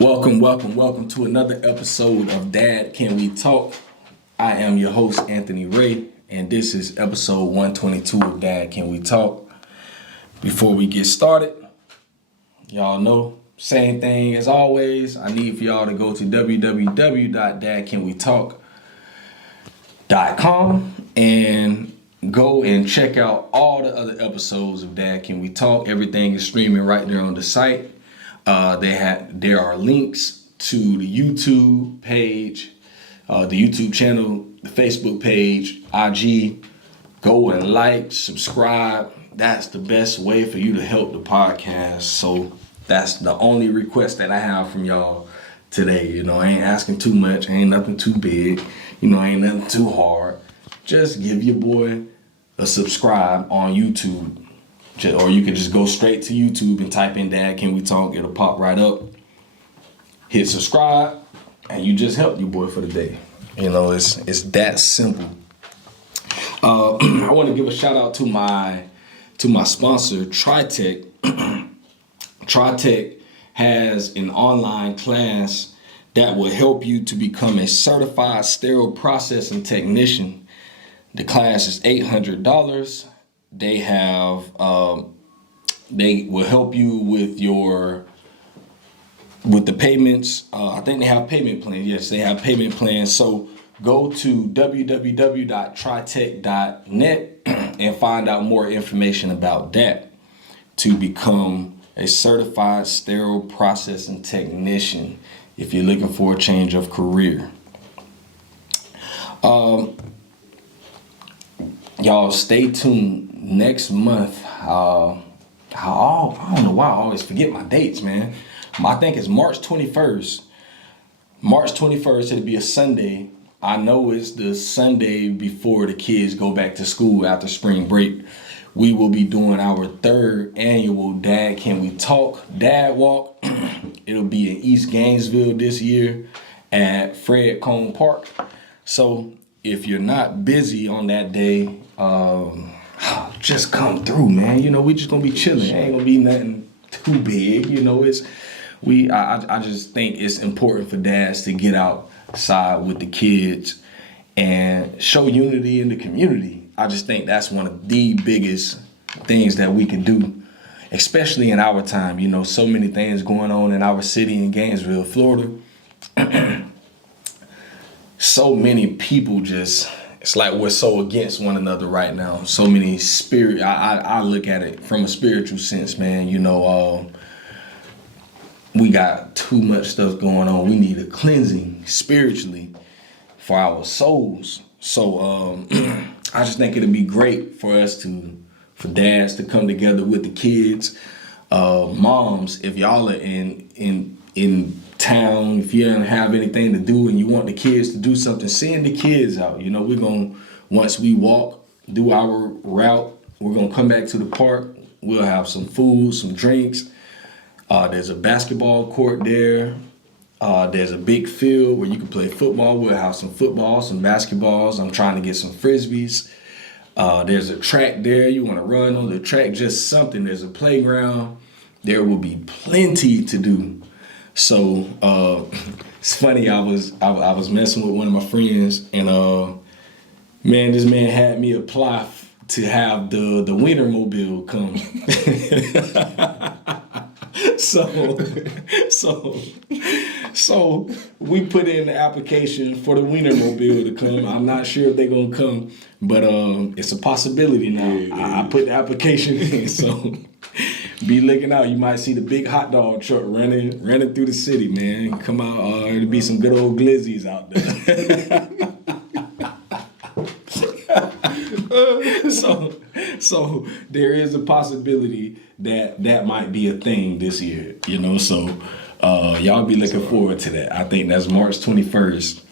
Welcome to another episode of Dad Can We Talk? I am your host, Anthony Ray, and this is episode 122 of Dad Can We Talk? Before we get started, y'all know, same thing as always, I need for y'all to go to www.dadcanwetalk.com and go and check out all the other episodes of Dad Can We Talk. Everything is streaming right there on the site. There are links to the YouTube page, the YouTube channel, the Facebook page, IG. Go and like, subscribe. That's the best way for you to help the podcast. So that's the only request that I have from y'all today. You know, I ain't asking too much. Ain't nothing too big. You know, ain't nothing too hard. Just give your boy a subscribe on YouTube. Or you can just go straight to YouTube and type in Dad Can We Talk. It'll pop right up. Hit subscribe, and you just help your boy for the day. You know, it's that simple. I want to give a shout out to my sponsor, TriTech. TriTech has an online class that will help you to become a certified sterile processing technician. The class is $800. They have, they will help you with the payments. I think they have payment plans. Yes, they have payment plans. So go to www.tritech.net and find out more information about that to become a certified sterile processing technician if you're looking for a change of career. Y'all stay tuned next month. I don't know why I always forget my dates, man. I think it's March 21st. March 21st, it'll be a Sunday. I know it's the Sunday before the kids go back to school after spring break. We will be doing our third annual Dad Can We Talk Dad Walk. It'll be in East Gainesville this year at Fred Cone Park. So if you're not busy on that day, just come through, man. You know, we just gonna be chilling. It ain't gonna be nothing too big. You know, I just think it's important for dads to get outside with the kids and show unity in the community. I just think that's one of the biggest things that we can do, especially in our time. You know, so many things going on in our city in Gainesville, Florida. So many people it's like we're so against one another right now. So many I look at it from a spiritual sense, man. You know, we got too much stuff going on. We need a cleansing spiritually for our souls. So I just think it'd be great for dads to come together with the kids. Moms, if y'all are in town, if you don't have anything to do and you want the kids to do something, send the kids out. You know, once we walk, do our route, we're gonna come back to the park. We'll have some food, some drinks. There's a basketball court there. There's a big field where you can play football. We'll have some football, some basketballs. I'm trying to get some frisbees. There's a track there. You want to run on the track, just something. There's a playground. There will be plenty to do. So it's funny. I was messing with one of my friends, and this man had me apply to have the Wienermobile come. So we put in the application for the Wienermobile to come. I'm not sure if they're gonna come, but it's a possibility now. Yeah. I put the application in, so be looking out. You might see the big hot dog truck running through the city, man. Come out, it'll be some good old glizzies out there. So there is a possibility that might be a thing this year, you know. So y'all be looking forward to that. I think that's March 21st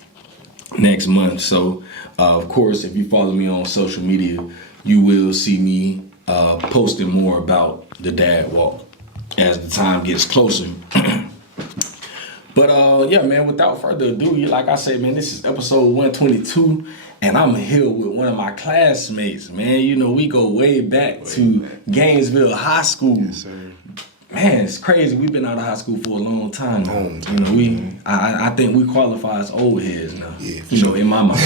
next month. So of course, if you follow me on social media, you will see me posting more about the Dad Walk as the time gets closer. But yeah, man, without further ado, like I said, man, this is episode 122, and I'm here with one of my classmates, man. You know, we go way back to Gainesville High School. Yes, sir. Man, it's crazy. We've been out of high school for a long time now. You know, I think we qualify as old heads now. Yeah, you know, in my mind.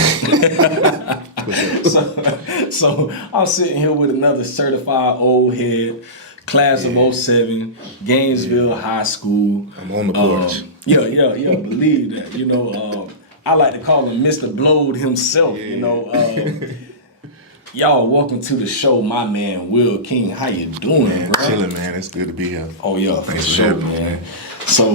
so I'm sitting here with another certified old head, class of '07, Gainesville High School. I'm on the porch. Believe that. You know, I like to call him Mr. Blowed himself. You know. Y'all, welcome to the show, my man Will King. How you doing, man? Bro? Chilling, man. It's good to be here. Oh yeah, Thanks for for sure, having me, man. So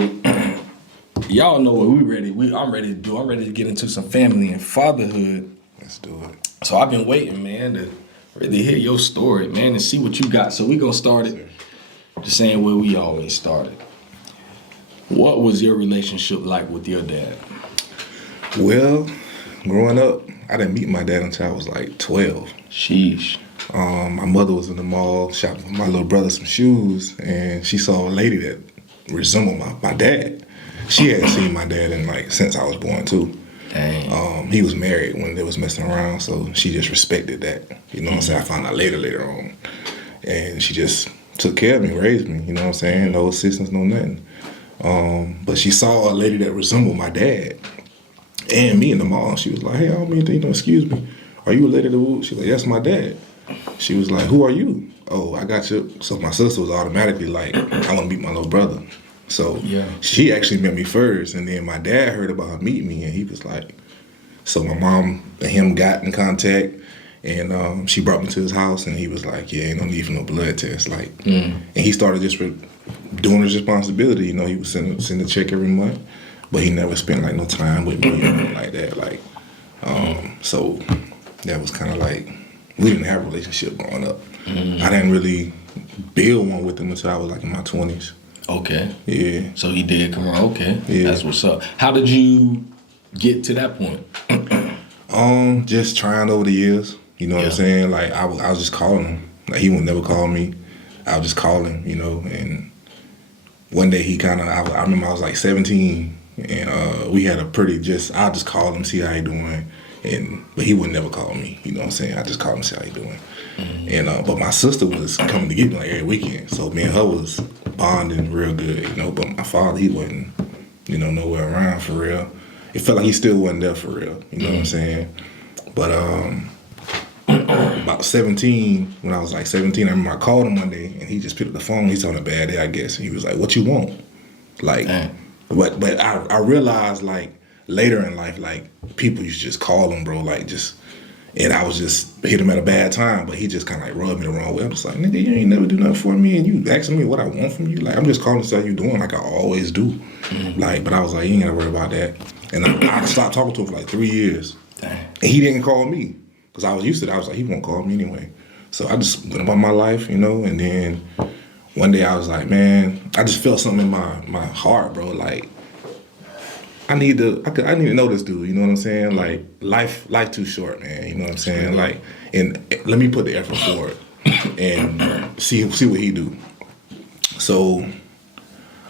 y'all know what we ready. I'm ready to do. I'm ready to get into some family and fatherhood. Let's do it. So I've been waiting, man, to really hear your story, man, and see what you got. So we gonna start it the same way we always started. What was your relationship like with your dad? Well, growing up, I didn't meet my dad until I was like 12. Sheesh. My mother was in the mall shopping for my little brother some shoes, and she saw a lady that resembled my dad. She hadn't seen my dad in since I was born too. Dang. He was married when they was messing around, so she just respected that. You know what I'm saying? I found out later on. And she just took care of me, raised me, you know what I'm saying? No assistance, no nothing. But she saw a lady that resembled my dad and me in the mall. She was like, hey, I don't mean to, excuse me. Are you related to? She was like, that's my dad. She was like, who are you? Oh, I got you. So my sister was automatically like, I want to meet my little brother. So she actually met me first, and then my dad heard about her meeting me, and he was like, so my mom and him got in contact, and she brought me to his house, and he was like, yeah, ain't no need for no blood test. And he started just doing his responsibility. You know, he would send a check every month, but he never spent no time with me or anything like that. So that was kind of we didn't have a relationship growing up. I didn't really build one with him until I was in my 20s. Okay. Yeah. So he did come around. Okay. Yeah. That's what's up. How did you get to that point? Just trying over the years. You know what I'm saying? I was just calling him. He would never call me. I would just call him, and one day he I remember I was 17, and we had I just called him, see how he doing. But he would never call me, you know what I'm saying? I just called him, see how he doing. And but my sister was coming to get me every weekend, so me and her was bonding real good, But my father, he wasn't, nowhere around for real. It felt like he still wasn't there for real, you know what I'm saying? But about 17, when I was 17, I remember I called him one day, and he just picked up the phone. He's on a bad day, I guess. And he was like, "What you want?" But I realized later in life, people used to just call him, bro, and I was just hit him at a bad time, but he just kind of rubbed me the wrong way. I'm just like, nigga, you ain't never do nothing for me, and you asking me what I want from you? I'm just calling to see how you doing, like I always do. But I was like, you ain't gotta worry about that. And I stopped talking to him for 3 years. Dang. And he didn't call me, because I was used to that. I was like, he won't call me anyway. So I just went about my life, and then one day I was like, man, I just felt something in my heart, bro, I need to know this dude, you know what I'm saying? Life too short, man, you know what I'm saying? And let me put the effort forward and see what he do. So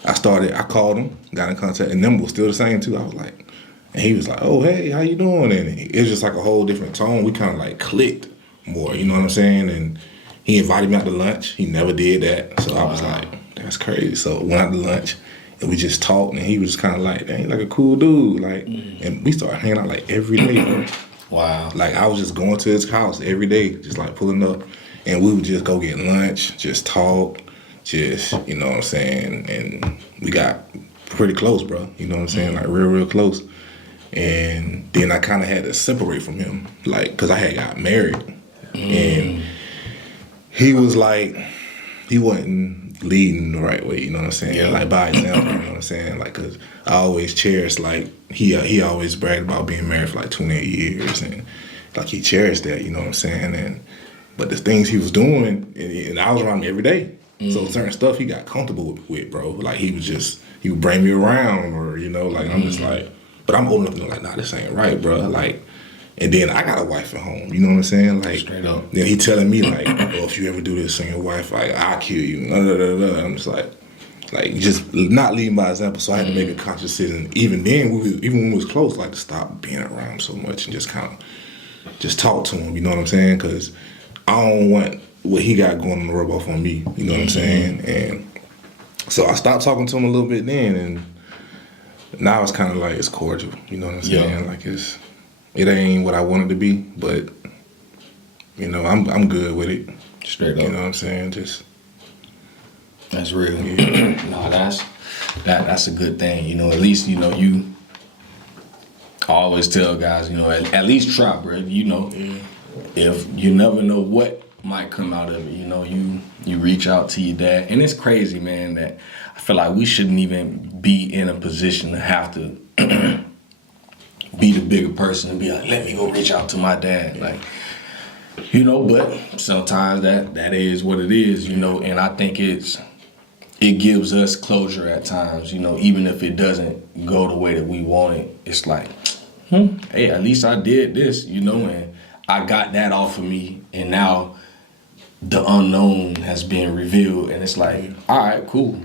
I called him, got in contact, and number was still the same too. I was like, and he was like, oh, hey, how you doing? And it was just a whole different tone. We kind of clicked more, you know what I'm saying? And he invited me out to lunch. He never did that. So I was like, that's crazy. So went out to lunch. And we just talked, and he was just kind of dang, a cool dude. And we started hanging out every day. Wow. I was just going to his house every day, just pulling up. And we would just go get lunch, just talk, just, you know what I'm saying? And we got pretty close, bro. You know what I'm saying? Real close. And then I kind of had to separate from him, because I had got married. And he was he wasn't leading the right way, you know what I'm saying? Yeah. By example, you know what I'm saying? Because I always cherished, he always bragged about being married for 28 years, and he cherished that, you know what I'm saying? But the things he was doing, and I was around him every day. So certain stuff he got comfortable with, bro. He would bring me around, or, I'm just but I'm old enough to know, nah, this ain't right, bro. And then I got a wife at home, you know what I'm saying? Straight up. Then he telling me, oh, if you ever do this on your wife, I'll kill you. I'm just just not leading by example. So I had to make a conscious decision. Even then, even when we was close, to stop being around him so much and just kind of just talk to him, you know what I'm saying? Because I don't want what he got going on to rub off on me, you know what I'm saying? And So I stopped talking to him a little bit then, and now it's kind of like it's cordial. You know what I'm saying? Yeah. Like it ain't what I wanted to be, but you know I'm good with it. Straight up. You know what I'm saying? Just That's real. No, that's a good thing. You know, at least you. I always tell guys, at least try, bro. If you never know what might come out of it, you reach out to your dad, and it's crazy, man. That I feel like we shouldn't even be in a position to have to be the bigger person and be like, let me go reach out to my dad, like. But sometimes that is what it is, and I think it gives us closure at times, even if it doesn't go the way that we want it. It's like, hey, at least I did this, and I got that off of me, and now the unknown has been revealed, and it's like, all right, cool.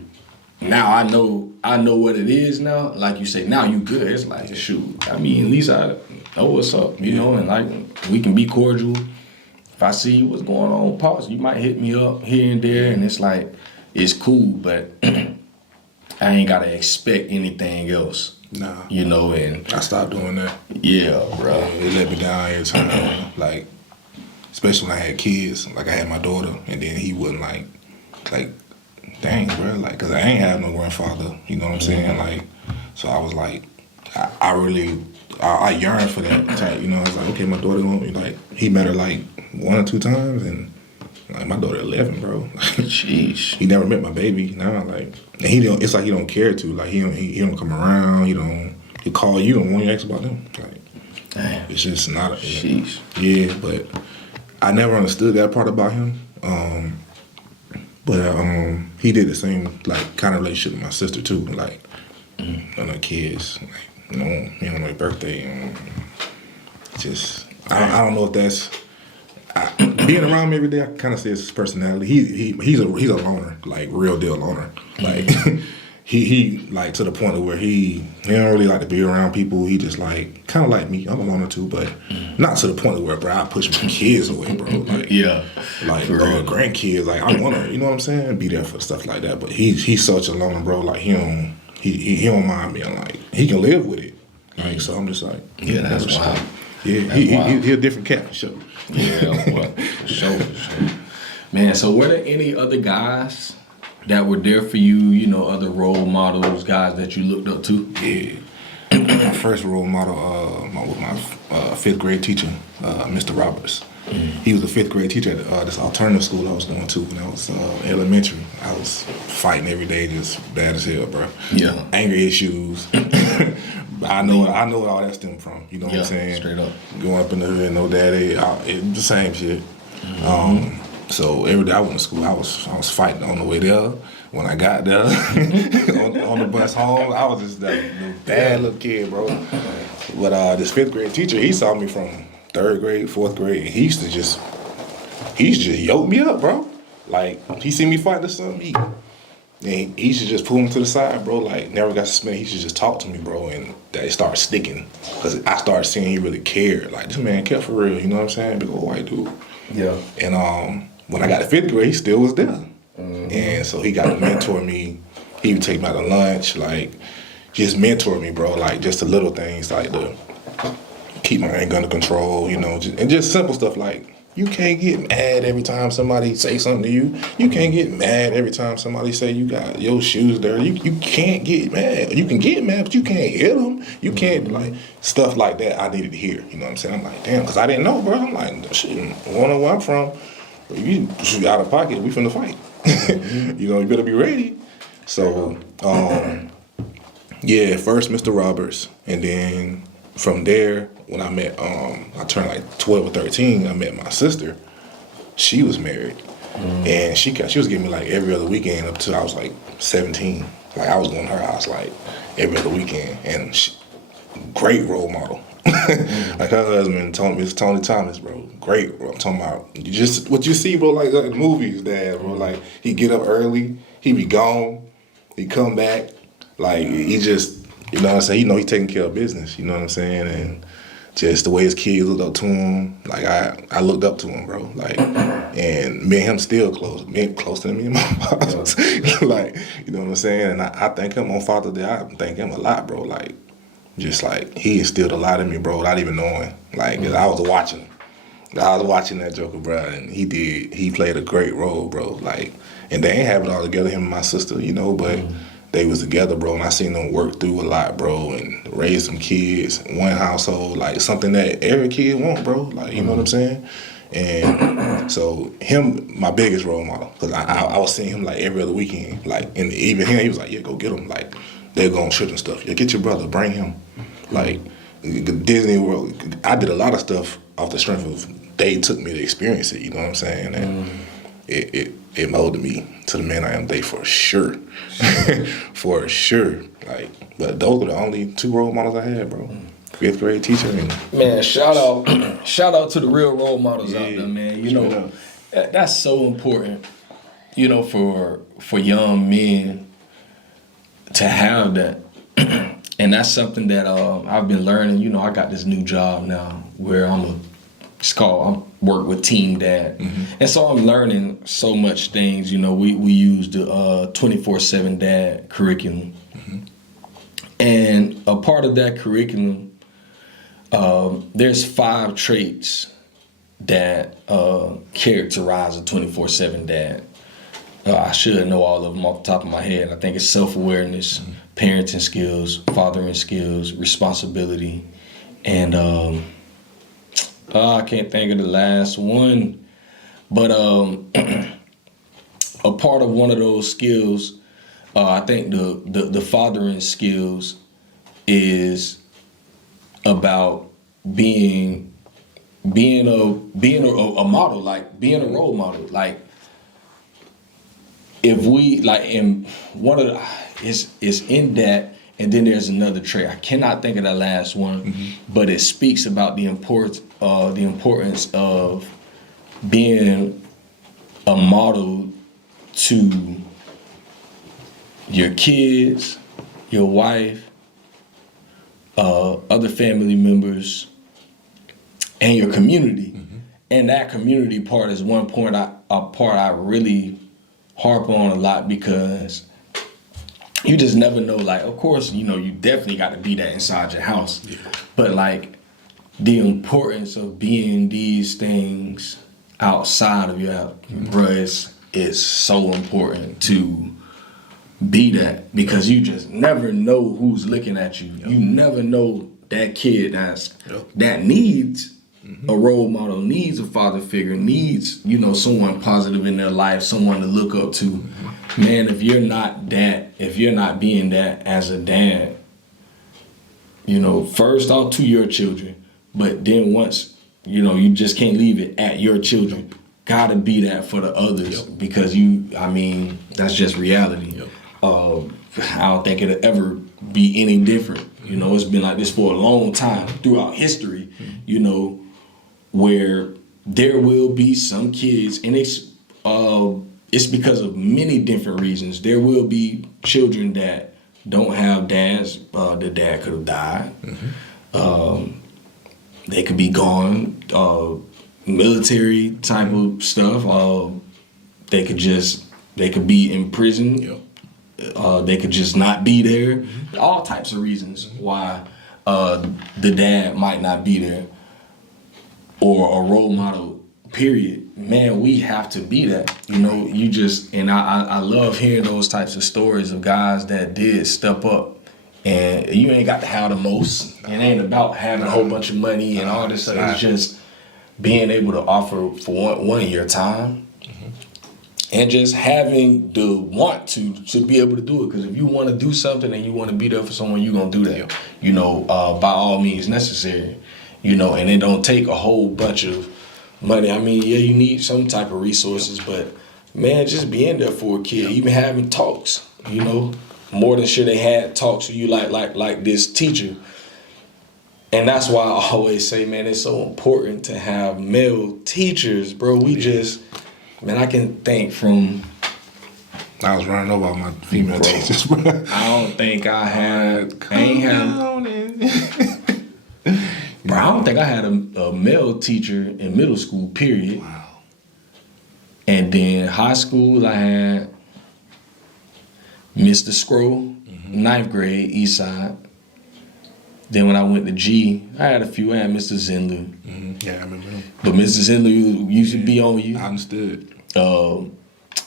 Now I know what it is now. Like you say, now you good. It's like, shoot, I mean, at least I know what's up, and like we can be cordial. If I see what's going on, pause. You might hit me up here and there, and it's like, it's cool, but I ain't gotta expect anything else. nah. And I stopped doing that. yeah, bro. It let me down every time. Like, especially when I had kids. Like I had my daughter, and then he wouldn't like, dang, bro. Like, cause I ain't have no grandfather. You know what I'm saying? Like, so I was like, I really yearn for that type. I was like, okay, my daughter like he met her like 1 or 2 times, and like my daughter 11, bro. Jeez. He never met my baby. Now, like, and he don't. It's like he don't care to. Like he don't come around. He call you and want you to ask about them. Like, Damn. it's just not. Jeez. Yeah, but I never understood that part about him. But he did the same like kind of relationship with my sister too. Like, on her kids. Like, on her birthday. Just I don't know if that's. Being around him every day, I kind of see his personality. He's a loner, like real deal loner. Like he like to the point of where he don't really like to be around people. He just like kind of like me. I'm a loner too, but not to the point of where, bro, I push my kids away, bro. Like Yeah. like grandkids. Like I wanna, you know what I'm saying, be there for stuff like that. But he's such a loner, bro. Like he don't mind being like he can live with it. Like so, I'm just like Yeah, that's wild. Yeah, he a different cat for sure. Yeah, what? For sure. Man, so were there any other guys that were there for you, other role models, guys that you looked up to? Yeah. My first role model was my 5th grade teacher, Mr. Roberts. He was a 5th grade teacher at this alternative school I was going to when I was elementary. I was fighting every day, just bad as hell, bro. Yeah. Anger issues. I know what all that stemmed from. You know what I'm saying? Straight up. Going up in the hood, no daddy, the same shit. So every day I went to school, I was fighting on the way there. When I got there, on the bus home, I was just that bad little kid, bro. But this 5th grade teacher, he saw me from 3rd grade, 4th grade, and he used to just yoke me up, bro. Like he see me fight or something, and he should just pull me to the side, bro. Like never got suspended. He should just talk to me, bro, and that started sticking because I started seeing he really cared. Like this man cared for real. You know what I'm saying? Big old white dude. Yeah. And when I got to 5th grade, he still was there. And so he got to mentor me. He would take me out to lunch, like just mentor me, bro. Like just the little things, like to keep my anger under control, and just simple stuff like you can't get mad every time somebody say something to you. You can't get mad every time somebody say you got your shoes dirty. You can't get mad. You can get mad, but you can't hit them. You can't, like, stuff like that I needed to hear. You know what I'm saying? I'm like, damn, because I didn't know, bro. I'm like, shit, I don't know where I'm from. You out of pocket, we finna fight. You better be ready. So, yeah, first Mr. Roberts, and then from there, when I met, I turned like 12 or 13, I met my sister. She was married. And she was giving me like every other weekend up till I was like 17. Like I was going to her house like every other weekend. And great role model. Like her husband, Tony Thomas, bro. Great, bro. I'm talking about just what you see, bro, like in the movies, dad, bro. Like he get up early, he be gone, he come back. Like he just, you know what I'm saying? He taking care of business, you know what I'm saying? And just the way his kids looked up to him. Like I looked up to him, bro. Like, and me and him still close. Me closer than me and my pops. Like, you know what I'm saying? And I thank him on Father's Day. I thank him a lot, bro. Like, just like he instilled a lot in me, bro, without even knowing. Like, 'cause I was watching that Joker, bro, and he played a great role, bro. Like, and they ain't have it all together, him and my sister, you know, but they was together, bro, and I seen them work through a lot, bro, and raise some kids, one household, like something that every kid want, bro. Like, you know what I'm saying? And so him, my biggest role model, because I was seeing him like every other weekend, like, and even him, he was like, yeah, go get him. Like, they're going to trip and stuff. Yeah, get your brother, bring him. Like, Disney World, I did a lot of stuff off the strength of they took me to experience it, you know what I'm saying? And it molded me to the man I am today for sure. For sure. Like, but those were the only 2 role models I had, bro. 5th grade teacher. And Man, shout out to the real role models out there, man. You know, that's so important, you know, for young men to have that. And that's something that I've been learning. You know, I got this new job now where I work with Team Dad. And so I'm learning so much things. You know, we use the 24/7 Dad curriculum. And a part of that curriculum, there's 5 traits that characterize a 24/7 dad. I should know all of them off the top of my head. I think it's self-awareness, parenting skills, fathering skills, responsibility, and I can't think of the last one. But a part of one of those skills, I think the fathering skills is about being a model, like being a role model. Like, if we like, in one of the is in that, and then there's another trait. I cannot think of that last one, but it speaks about the importance of being a model to your kids, your wife, other family members, and your community. And that community part is one part I really harp on a lot, because you just never know. Like, of course, you know, you definitely got to be that inside your house, but like the importance of being these things outside of your house, bruh, is so important to be that, because you just never know who's looking at you. You never know that kid that needs a role model, needs a father figure, needs, you know, someone positive in their life, someone to look up to. Man, if you're not being that as a dad, you know, first off to your children, but then once, you know, you just can't leave it at your children. Gotta be that for the others, because that's just reality. I don't think it'll ever be any different. You know, it's been like this for a long time throughout history, you know, where there will be some kids, and it's because of many different reasons. There will be children that don't have dads. The dad could have died. They could be gone, military type of stuff. They could be in prison. They could just not be there. All types of reasons why the dad might not be there, or a role model, period. Man, we have to be that. You know, and I love hearing those types of stories of guys that did step up. And you ain't got to have the most. It ain't about having a whole bunch of money and all this stuff. It's just being able to offer for one your time, and just having the want to be able to do it. Because if you want to do something and you want to be there for someone, you're going to do that, you know, by all means necessary, you know, and it don't take a whole bunch of money. I mean, yeah, you need some type of resources, but man, just being there for a kid, even having talks, you know, more than sure they had talks with you like this teacher. And that's why I always say, man, it's so important to have male teachers, bro. I can think from... I was running over all my female teachers, bro. I don't think I ain't had... Bro, I don't think I had a male teacher in middle school, period. Wow. And then high school, I had Mr. Scroll, ninth grade, East Side. Then when I went to G, I had a few. I had Mr. Zenlu. Yeah, I remember him. But Mr. Zenlu used to be on you. I understood.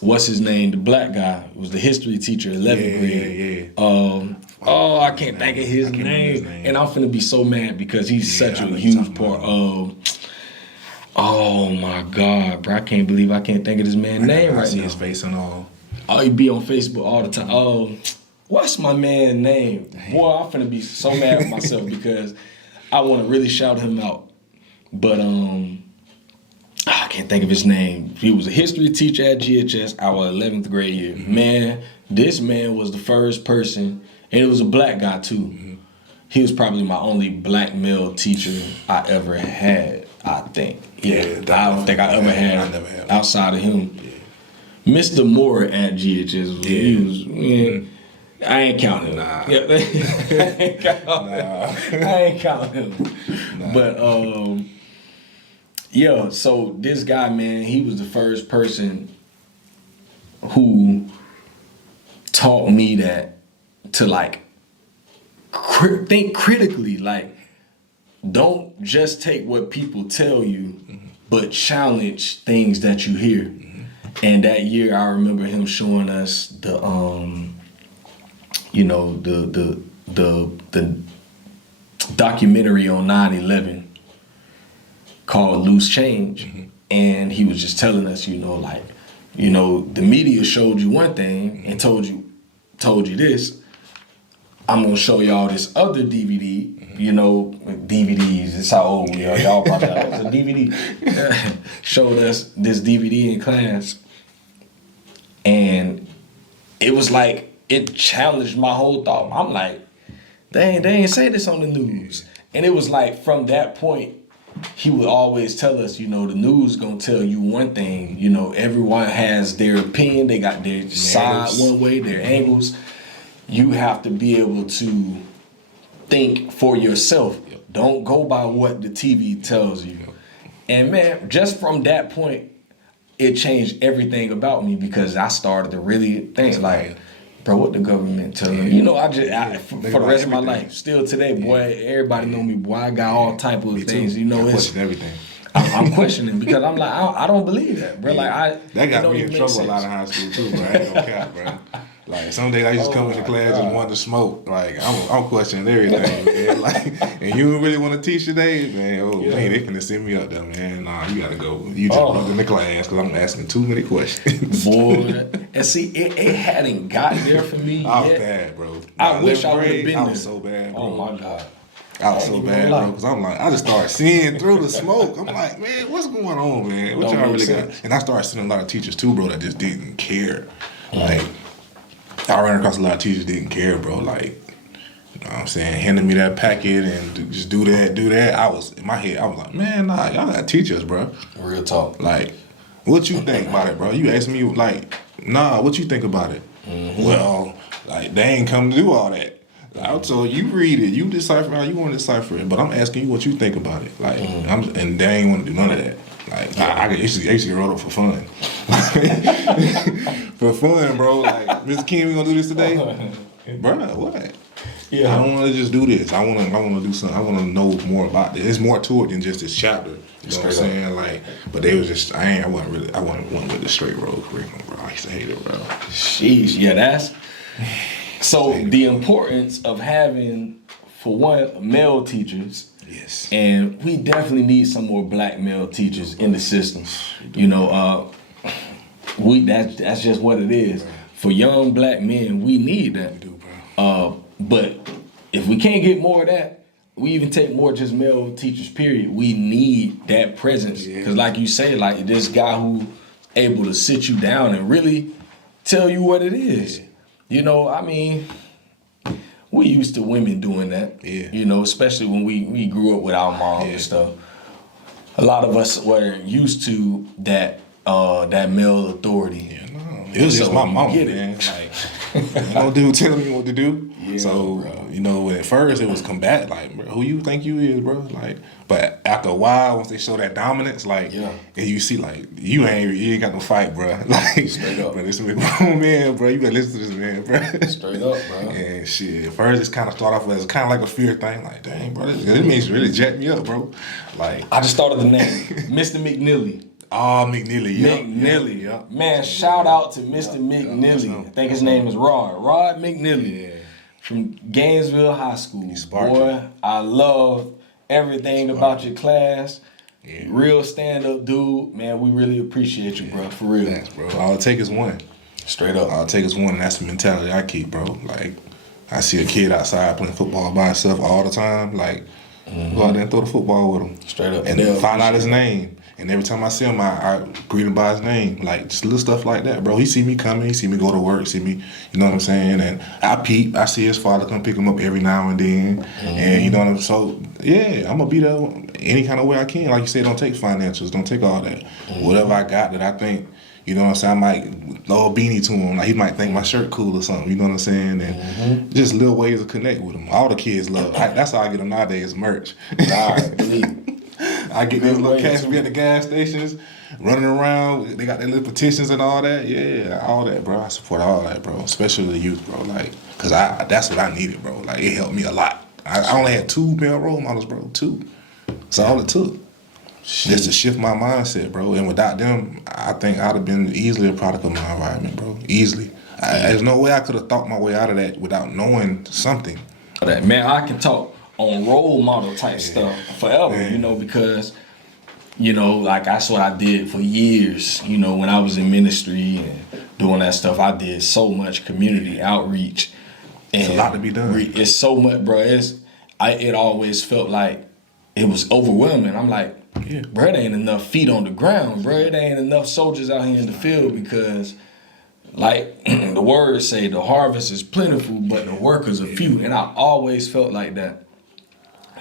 What's his name? The black guy was the history teacher, 11th grade. I can't think of his name. And I'm finna be so mad because he's such a huge part of. Oh my God, bro! I can't believe I can't think of this man's name right I see now. his face and all. Oh, he be on Facebook all the time. What's my man's name? Boy, I'm finna be so mad with myself because I want to really shout him out. But I can't think of his name. He was a history teacher at GHS our 11th grade year. Man, this man was the first person, and it was a black guy too. He was probably my only black male teacher I ever had, I think. Yeah, I don't think I ever had outside of him. Mr. Moore at GHS, he was, I ain't counting him. Nah. Yeah, I ain't counting him. Nah. But, yeah, so this guy, man, he was the first person who taught me that to, like, think critically, like, don't just take what people tell you, but challenge things that you hear. And that year, I remember him showing us the documentary on 9/11 called Loose Change, and he was just telling us, the media showed you one thing and told you this. I'm gonna show y'all this other DVD. DVDs. It's how old we are. Y'all probably like, it's a DVD. Showed us this DVD in class, and it was like it challenged my whole thought. I'm like, they ain't say this on the news, and it was like from that point, he would always tell us, the news gonna tell you one thing. Everyone has their opinion. They got their side one way, their angles. You have to be able to think for yourself. Don't go by what the TV tells you. And man, just from that point, it changed everything about me because I started to really think like, bro, what the government telling me? For the rest of my life, still today, boy, everybody know me, boy, I got all type of things, I question everything. I'm questioning because I'm like, I don't believe that, bro. Like that got me in trouble a lot in high school too, bro. I ain't gonna cap, bro. Like some days I just come into class and want to smoke. Like I'm questioning everything, man. Like, and you really want to teach today, man? Man, they finna send me up there, man. Nah, you gotta go. You just run in the class because I'm asking too many questions. Boy, and see, it hadn't gotten there for me I was yet. bad, bro. I wish I would have been there. I was so bad, bro. Oh my God. I was so bad, bro, because I'm like, I just started seeing through the smoke. I'm like, man, what's going on, man? What y'all really got? And I started seeing a lot of teachers too, bro, that just didn't care. Like, I ran across a lot of teachers that didn't care, bro. Like, you know what I'm saying? Handing me that packet and just do that. I was, in my head, I was like, man, nah, y'all gotta teach us, bro. Real talk. Like, what you think about it, bro? You asked me, like, nah, what you think about it? Well, like, they ain't come to do all that. So you read it, you decipher how you want to decipher it, but I'm asking you what you think about it. Like, and they ain't want to do none of that. Like, I used to get wrote up for fun. For fun, bro. Like, Mr. King, we gonna do this today? Bro, what? Yeah. I don't want to just do this. I want to do something. I want to know more about this. There's more to it than just this chapter. You know what I'm saying? Like, but they was just, I wasn't with the straight road curriculum, bro. I used to hate it, bro. Sheesh, yeah, that's... So the importance of having, for one, male teachers. Yes. And we definitely need some more black male teachers in the system. That's just what it is. Right. For young black men, we need that. We do, bro. But if we can't get more of that, we even take more just male teachers, period. We need that presence. Because like you say, like this guy who able to sit you down and really tell you what it is. I mean, we used to women doing that. Yeah. Especially when we grew up with our mom and stuff. A lot of us were used to that male authority. Yeah, no. It was just my mama, man. Like, Ain't no dude telling me what to do. Yeah, So, bro. you know, at first it was combat, like, bro, who you think you is, bro? Like, but after a while, once they show that dominance, like, Yeah. and you see, like, you ain't got no fight, bro. Like, Straight up. bro, this is a grown man, bro. You gotta listen to this man, bro. Straight up, bro. And shit, at first it's kind of start off as kind of like a fear thing, like, dang, bro, this means really jacked me up, bro. Like, I just thought of the name, Mr. McNeely. oh, McNeely, yeah. McNeely. Yeah. Man, shout out to Mr. McNeely. I think his name is Rod. Rod McNeely. Yeah. From Gainesville High School. sparked Boy, I love everything about your class. Yeah. Real stand-up dude. Man, we really appreciate you, bro. For real. Thanks, bro. All it take is one. Straight up. All it take is one, and that's the mentality I keep, bro. Like, I see a kid outside playing football by himself all the time. Like, go out there and throw the football with him. Straight up. And They'll then find out his appreciate name. And every time I see him, I greet him by his name. Like, just little stuff like that, bro. He see me coming. He see me go to work. See me, you know what I'm saying? And I peep. I see his father come pick him up every now and then. And you know what I'm saying? So, yeah, I'm going to be there any kind of way I can. Like you said, don't take financials. Don't take all that. Whatever I got that I think, you know what I'm saying, I might throw a beanie to him. Like, he might think my shirt cool or something. You know what I'm saying? And just little ways to connect with him. All the kids love. That's how I get them nowadays, merch. All right, believe it. I get these little cats we at the gas stations, running around. They got their little petitions and all that. Yeah, all that, bro. I support all that, bro. Especially the youth, bro. Like, cause that's what I needed, bro. Like, it helped me a lot. I only had 2 male role models, bro. 2. That's all it took. Just to shift my mindset, bro. And without them, I think I'd have been easily a product of my environment, bro. Easily. There's no way I could have thought my way out of that without knowing something. That, man, I can talk on role model type stuff forever, you know, because, you know, like that's what I did for years. You know, when I was in ministry and doing that stuff, I did so much community outreach. And It's a lot to be done. It's so much, bro. It always felt like it was overwhelming. I'm like, Yeah. bro, it ain't enough feet on the ground, bro. It ain't enough soldiers out here in the field because, like the words say, the harvest is plentiful, but the workers are few. And I always felt like that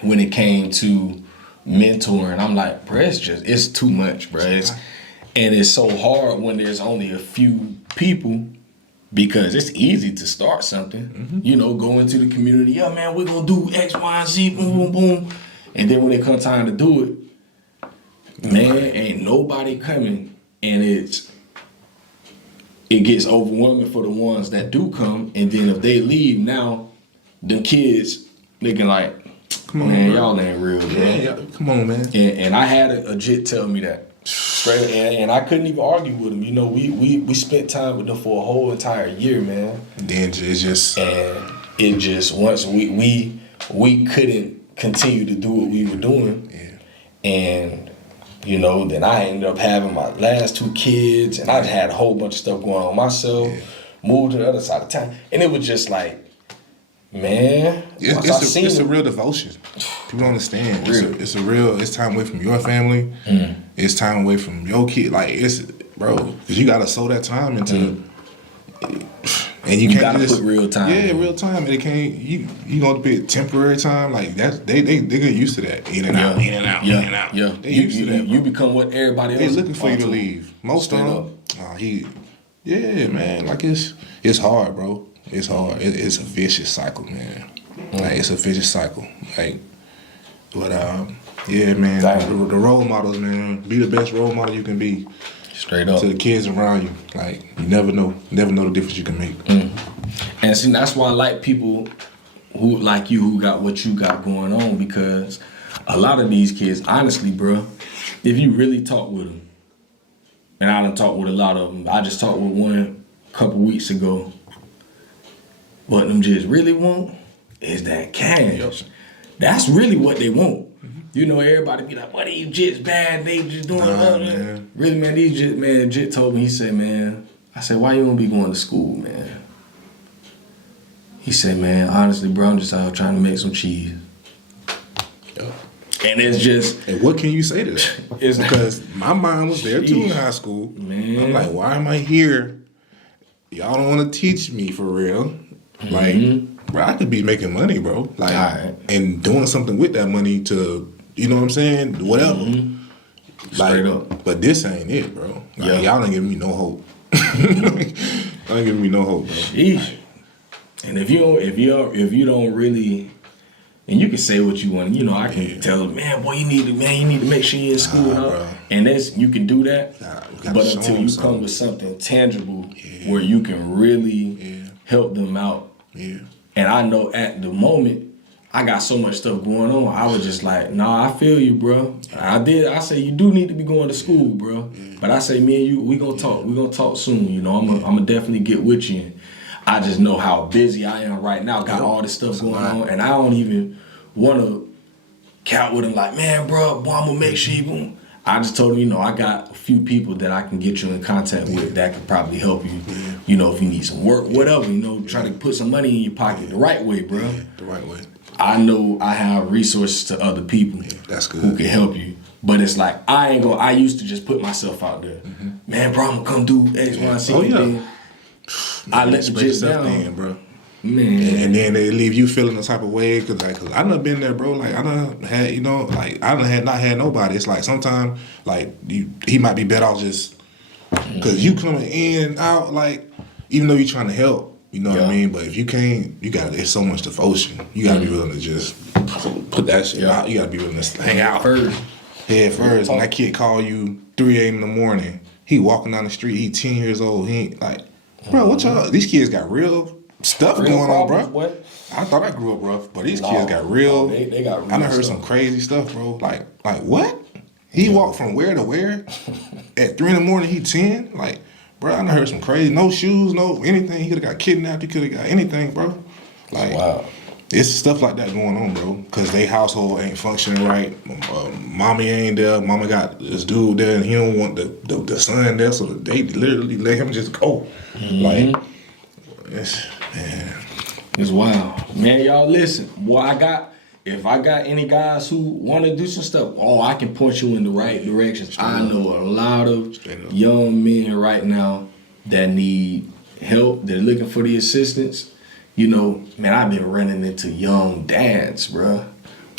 when it came to mentoring. I'm like, bro, it's too much, bro. And it's so hard when there's only a few people because it's easy to start something. You know, go into the community, yeah, man, we're going to do X, Y, and Z, boom, boom, boom. And then when it comes time to do it, man, ain't nobody coming. And it gets overwhelming for the ones that do come. And then if they leave, now the kids, they can like, Come on, man, bro. y'all ain't real, bro. Yeah, come on, man. And I had a jit tell me that straight, and I couldn't even argue with him. You know, we spent time with them for a whole entire year, man. Then it's just And it just once we couldn't continue to do what we were doing, and you know, then I ended up having my last 2 kids, and I had a whole bunch of stuff going on myself. Moved to the other side of town, and it was just like, man, it's a real devotion. People don't understand. It's a real. It's time away from your family. It's time away from your kid. Like it's, bro, because you gotta sow that time into. And you can't gotta just put real time. Yeah, real time. And it can't. You gonna be a temporary time. Like that's they get used to that. In and out, in and out, in and out. Yeah, They used to that. you become what everybody else. They looking for you to onto. leave. Most of Straight them. Yeah, man. Like it's hard, bro. It's hard. It's a vicious cycle, man. Like it's a vicious cycle. Like, but yeah, man. The role models, man. Be the best role model you can be Straight up. to the kids around you. Like you never know the difference you can make. And see, that's why I like people who like you who got what you got going on, because a lot of these kids, honestly, bro, if you really talk with them, and I done talked with a lot of them. I just talked with one a couple weeks ago. What them just really want is that cash. That's really what they want. You know, everybody be like, "What are you just bad? They just doing man. Really, man, these just, man, Jit told me, he said, man, I said, why you don't be going to school, man? He said, man, honestly, bro, I'm just out trying to make some cheese. And it's just, And what can you say to that? It's Because my mind was there too in high school. Man. I'm like, why am I here? Y'all don't want to teach me for real. Like, bro, I could be making money, bro. Like, Alright. and doing something with that money to, you know what I'm saying? Whatever. Like, Straight up. But this ain't it, bro. Like, Yeah. y'all ain't giving me no hope. Don't give me no hope, bro. Sheesh. And if you don't really, and you can say what you want, I can tell them, man, boy, you need to make sure you're in school, bro. and you can do that. We gotta But show until them you something. come with something tangible where you can really help them out. Yeah. And I know at the moment, I got so much stuff going on. I was just like, nah, I feel you, bro. I say you do need to be going to school, bro. But I say, me and you, we gonna talk. We gonna talk soon. I'm gonna definitely get with you. I just know how busy I am right now. Got all this stuff going on, and I don't even want to count with him. Like, man, bro, boy, I'm gonna make sure you going. I just told him, I got a few people that I can get you in contact with that could probably help you. If you need some work, whatever. Try to put some money in your pocket the right way, bro. Yeah, the right way. I know I have resources to other people That's good. who can help you. But it's like, I used to just put myself out there. Man, bro, I'm going to come do X, Y, and Z. Oh, yeah. Then I let the Spread jits yourself down. thin, bro. Man. And then they leave you feeling the type of way, cause I done been there, bro. Like I done had, I done had not had nobody. It's like sometimes, like he might be better off just, cause you coming in and out, like even though you trying to help, you know what I mean. But if you can't, it's so much devotion. You gotta be willing to just put that shit out. You gotta be willing to hang out head first. And that kid call you 3 a.m. in the morning. He walking down the street. He 10 years old. He ain't like, bro, what y'all? These kids got real stuff going on, bro. What? I thought I grew up rough, but these kids got real. They got real I done heard stuff. some crazy stuff, bro. Like what? He walked from where to where? At 3 in the morning, he 10? Like, bro, I done heard some crazy. No shoes, no anything. He could have got kidnapped. He could have got anything, bro. Like, Wow. it's stuff like that going on, bro. Because they household ain't functioning right. Mommy ain't there. Mama got this dude there, and he don't want the son there, so they literally let him just go. Like, It's wild. Man, y'all listen. Boy, if I got any guys who want to do some stuff, I can point you in the right directions. I know a lot of young men right now that need help. They're looking for the assistance. Man, I've been running into young dads, bro,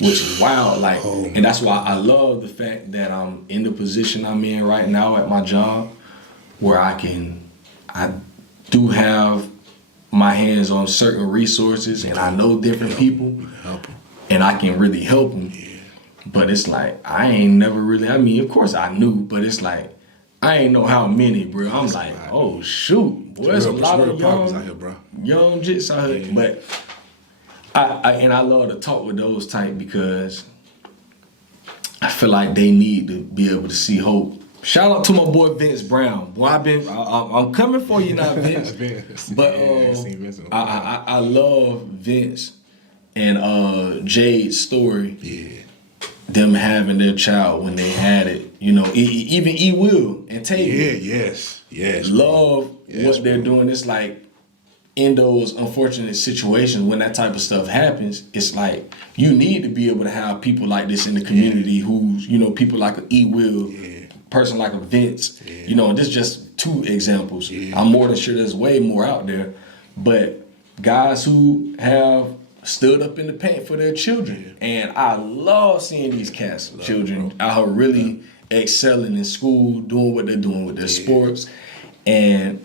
which is wild. Like, and that's why I love the fact that I'm in the position I'm in right now at my job, where I do have my hands on certain resources, and I know different people, and I can really help them. But it's like, I ain't never really, of course I knew, but it's like, I ain't know how many, bro. I'm like, oh shoot, boy, there's a lot of out here, bro. young jits out here. But I love to talk with those type because I feel like they need to be able to see hope. Shout out to my boy Vince Brown. Boy, I'm coming for you now, Vince. But I love Vince and Jade's story. Yeah. Them having their child when they had it. Even E. Will and Taylor. Yeah, yes. Love what they're doing. It's like in those unfortunate situations when that type of stuff happens, it's like you need to be able to have people like this in the community who's, people like a E. Will, person like a Vince. And this is just 2 examples. I'm more than sure there's way more out there. But guys who have stood up in the paint for their children. And I love seeing these cats, children, out here really excelling in school, doing what they're doing with their sports. And,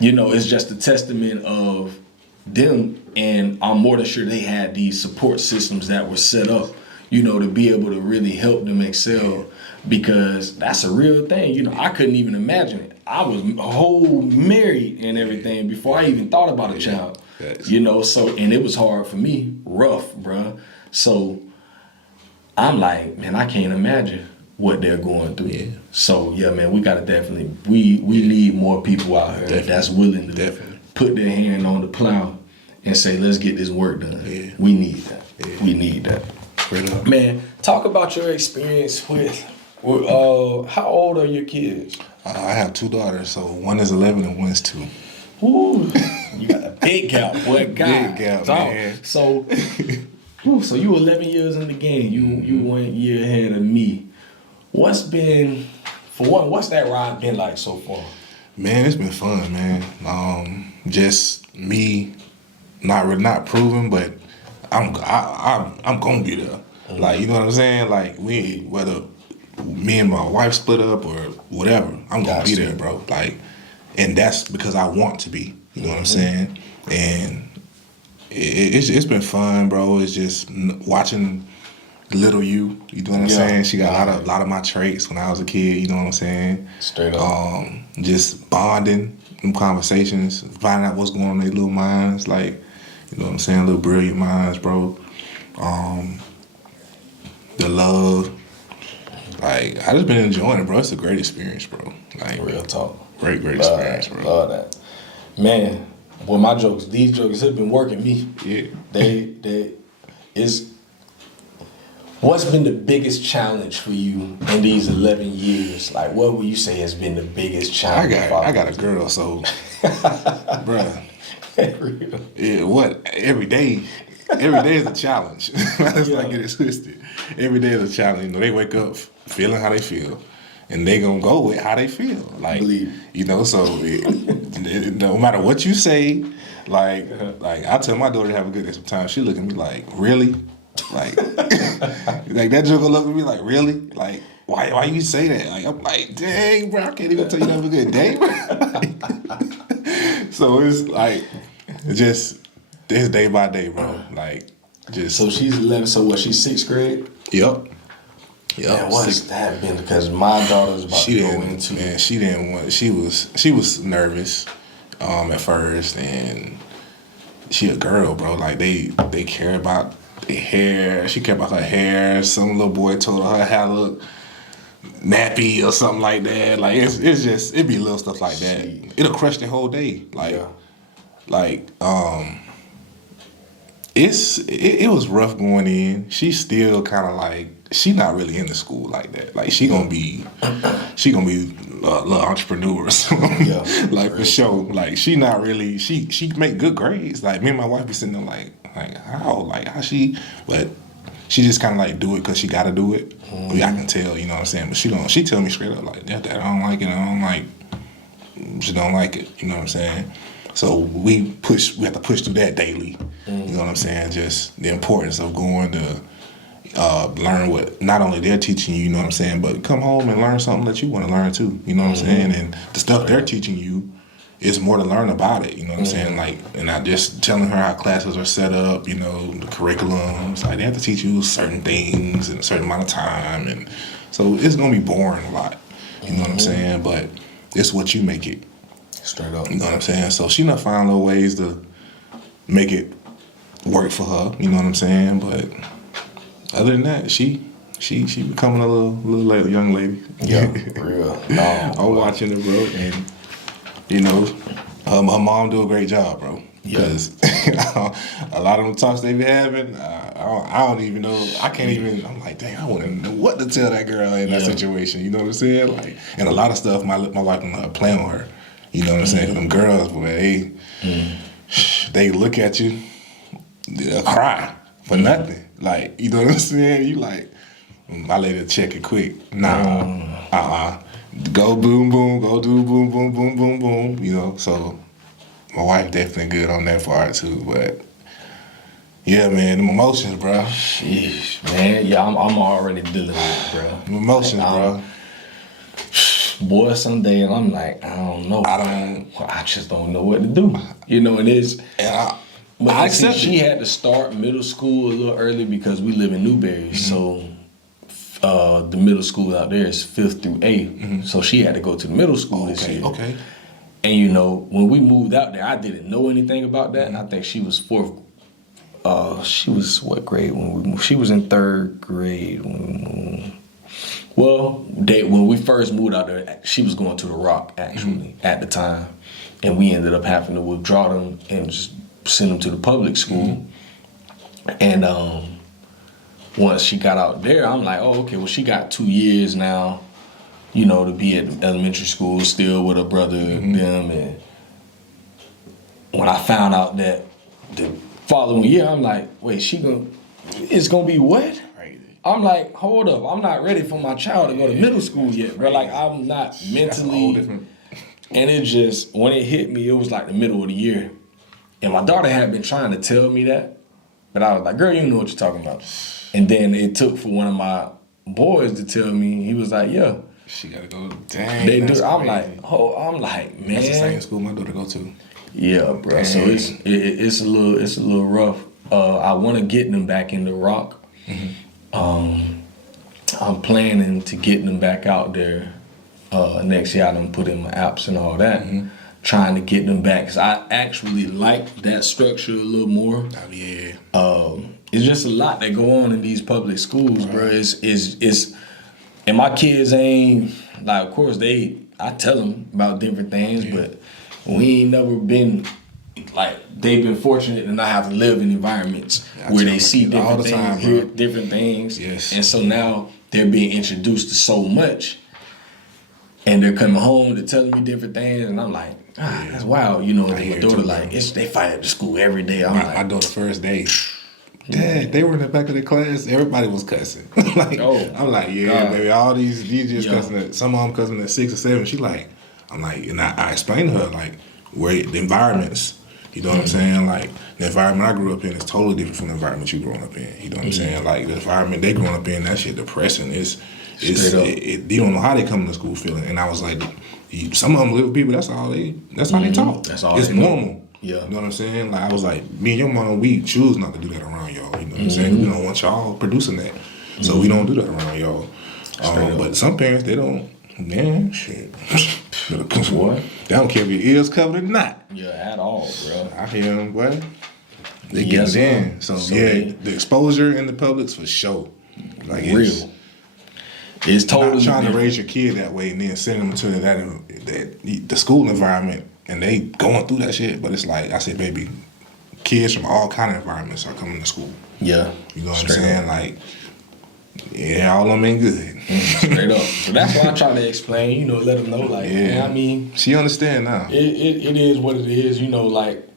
it's just a testament of them. And I'm more than sure they had these support systems that were set up, to be able to really help them excel. Because that's a real thing. I couldn't even imagine it. I was whole married and everything before I even thought about a child. So, and it was hard for me, rough, bruh. So I'm like, man, I can't imagine what they're going through. Yeah. So yeah, man, we gotta definitely, we need more people out here that's willing to put their hand on the plow and say, let's get this work done. Yeah. We need that. Yeah. We need that. Straight up. Man, talk about your experience with how old are your kids? I have 2 daughters, so one is 11 and one is 2. Ooh, you got a big gap, boy. God, big gap, man. So you 11 years in the game. You 1 year ahead of me. What's that ride been like so far? Man, it's been fun, man. Just me, not proving, but I'm gonna be there. Like, you know what I'm saying? Like, whether me and my wife split up or whatever, I'm gonna be there, bro. Like, and that's because I want to be. You know what I'm saying? And it's been fun, bro. It's just watching little you. You know what I'm saying? She got a lot of my traits when I was a kid. You know what I'm saying? Straight up. Just bonding, them conversations, finding out what's going on in their little minds, like, you know what I'm saying? Little brilliant minds, bro. The love. Like, I just been enjoying it, bro. It's a great experience, bro. Like, Real talk. Great experience, bro. Love that. Man, boy, these jokes have been working me. Yeah. What's been the biggest challenge for you in these 11 years? Like, what would you say has been the biggest challenge? I got a girl, so, bruh. Every day is a challenge. Let's not get it twisted. Every day is a challenge. You know, they wake up feeling how they feel, and they gonna go with how they feel. Like, you know, so no matter what you say, like I tell my daughter to have a good day sometimes. She look at me like, really? Like, like that joke will look at me like, really? Like, why you say that? Like, I'm like, dang, bro, I can't even tell you to have a good day. So it's like, it's day by day, bro. Like, just. So she's 11. So what? She's 6th grade. Yep. Man, what's that been? Because my daughter's about to go into. Man, she didn't want. She was nervous, at first, and she a girl, bro. Like they care about their hair. She care about her hair. Some little boy told her hair look nappy or something like that. Like it be little stuff like that. It'll crush the whole day. It was rough going in. She's still kind of like, she not really into school like that. Like she gonna be a little entrepreneur or something. Yeah, like for sure. Like she not really, she make good grades. Like me and my wife be sitting there like how she, but she just kind of like do it because she gotta do it. I can tell, you know what I'm saying. But she tell me straight up like, Dad, I don't like it. She don't like it. You know what I'm saying. So we have to push through that daily. You know what I'm saying? Just the importance of going to learn what not only they're teaching you know what I'm saying, but come home and learn something that you want to learn too. You know what I'm saying? And the stuff they're teaching you is more to learn about it. You know what I'm saying? Like, and not just telling her how classes are set up, you know, the curriculums. Like, they have to teach you certain things in a certain amount of time. And so it's going to be boring a lot. You know what I'm saying? But it's what you make it. Straight up. You know what I'm saying? So she not find little ways to make it work for her. You know what I'm saying? But other than that, she becoming a little young lady. Yeah, real. I'm watching her, bro, and you know, her mom do a great job, bro. Because a lot of them talks they be having, I don't even know. I can't even. I'm like, dang, I wouldn't know what to tell that girl in that situation. You know what I'm saying? Like, and a lot of stuff my wife and play on her. You know what I'm saying? Them girls, boy, they look at you, they'll cry for nothing. Like, you know what I'm saying? You like, my lady check it quick. Go boom boom, go do boom boom boom boom boom. You know, so my wife definitely good on that part too. But yeah, man, them emotions, bro. Sheesh, man. Yeah, I'm already dealing with it, bro. Them emotions, bro. Boy, someday I'm like, I don't know. I just don't know what to do. You know, it is. And I accept she had to start middle school a little early because we live in Newberry. So the middle school out there is 5th through 8th. So she had to go to the middle school this year. Okay. And you know, when we moved out there, I didn't know anything about that. And I think she was 4th. She was what grade when we moved? She was in 3rd grade when we moved. Well, when we first moved out there, she was going to the Rock, actually, at the time. And we ended up having to withdraw them and just send them to the public school. And once she got out there, I'm like, oh, okay, well, she got 2 years now, you know, to be at elementary school, still with her brother and them. And when I found out that the following year, I'm like, wait, it's going to be what? I'm like, hold up, I'm not ready for my child to go to middle school yet, bro. Like, I'm not mentally. And it just, when it hit me, it was like the middle of the year. And my daughter had been trying to tell me that, but I was like, girl, you know what you're talking about. And then it took for one of my boys to tell me, he was like, yeah, She gotta go. Dang, They that's do. I'm crazy. like, man. That's the same school my daughter go to. Yeah, bro. So Dang. it's a little rough. I want to get them back in the rock. I'm planning to get them back out there next year. I done put in my apps and all that. Trying to get them back because I actually like that structure a little more. Oh, yeah. It's just a lot that go on in these public schools, bro. It's and my kids ain't like. Of course, I tell them about different things, but we ain't never been like they've been fortunate to not have to live in environments where they see all different the things, time, hear bro. different things, Yes. and so now they're being introduced to so much, and they're coming home to telling me different things, and I'm like, that's wild, you know. And then hear my it daughter too, like, bro. they fight at the school every day. I'm My like, daughter first day. Dad, they were in the back of the class. Everybody was cussing. Like, Oh, I'm like, yeah, God. baby. All these just Yeah. cussing. Some of them cussing at 6 or 7. She like, I'm like, and I explained to her like where the environments. You know what I'm saying? Like the environment I grew up in is totally different from the environment you growing up in. You know what I'm saying? Like the environment they growing up in, that shit depressing. Straight up. You don't know how they come to school feeling. And I was like, some of them live with people. That's how they talk. That's all It's they know. normal. Yeah. You know what I'm saying? Like I was like, me and your mom, we choose not to do that around y'all. You know what I'm saying? We don't want y'all producing that, so we don't do that around y'all. But some parents, they don't. Man, shit. What? They don't care if your ears covered or not. Yeah, at all, bro. I hear them, boy. They Yes, get it sir. in. So So yeah, they- the exposure in the public's for sure. Like Real. It's Not totally trying to different. raise your kid that way and then send them to that the school environment and they going through that shit. But it's like I said, baby, kids from all kind of environments are coming to school. Yeah. You know what Straight I'm saying? up. Like, yeah, all of them ain't good. Straight up. So that's why I try to explain, you know, let them know, like, man, I mean, She understand now. it is what it is, you know, like,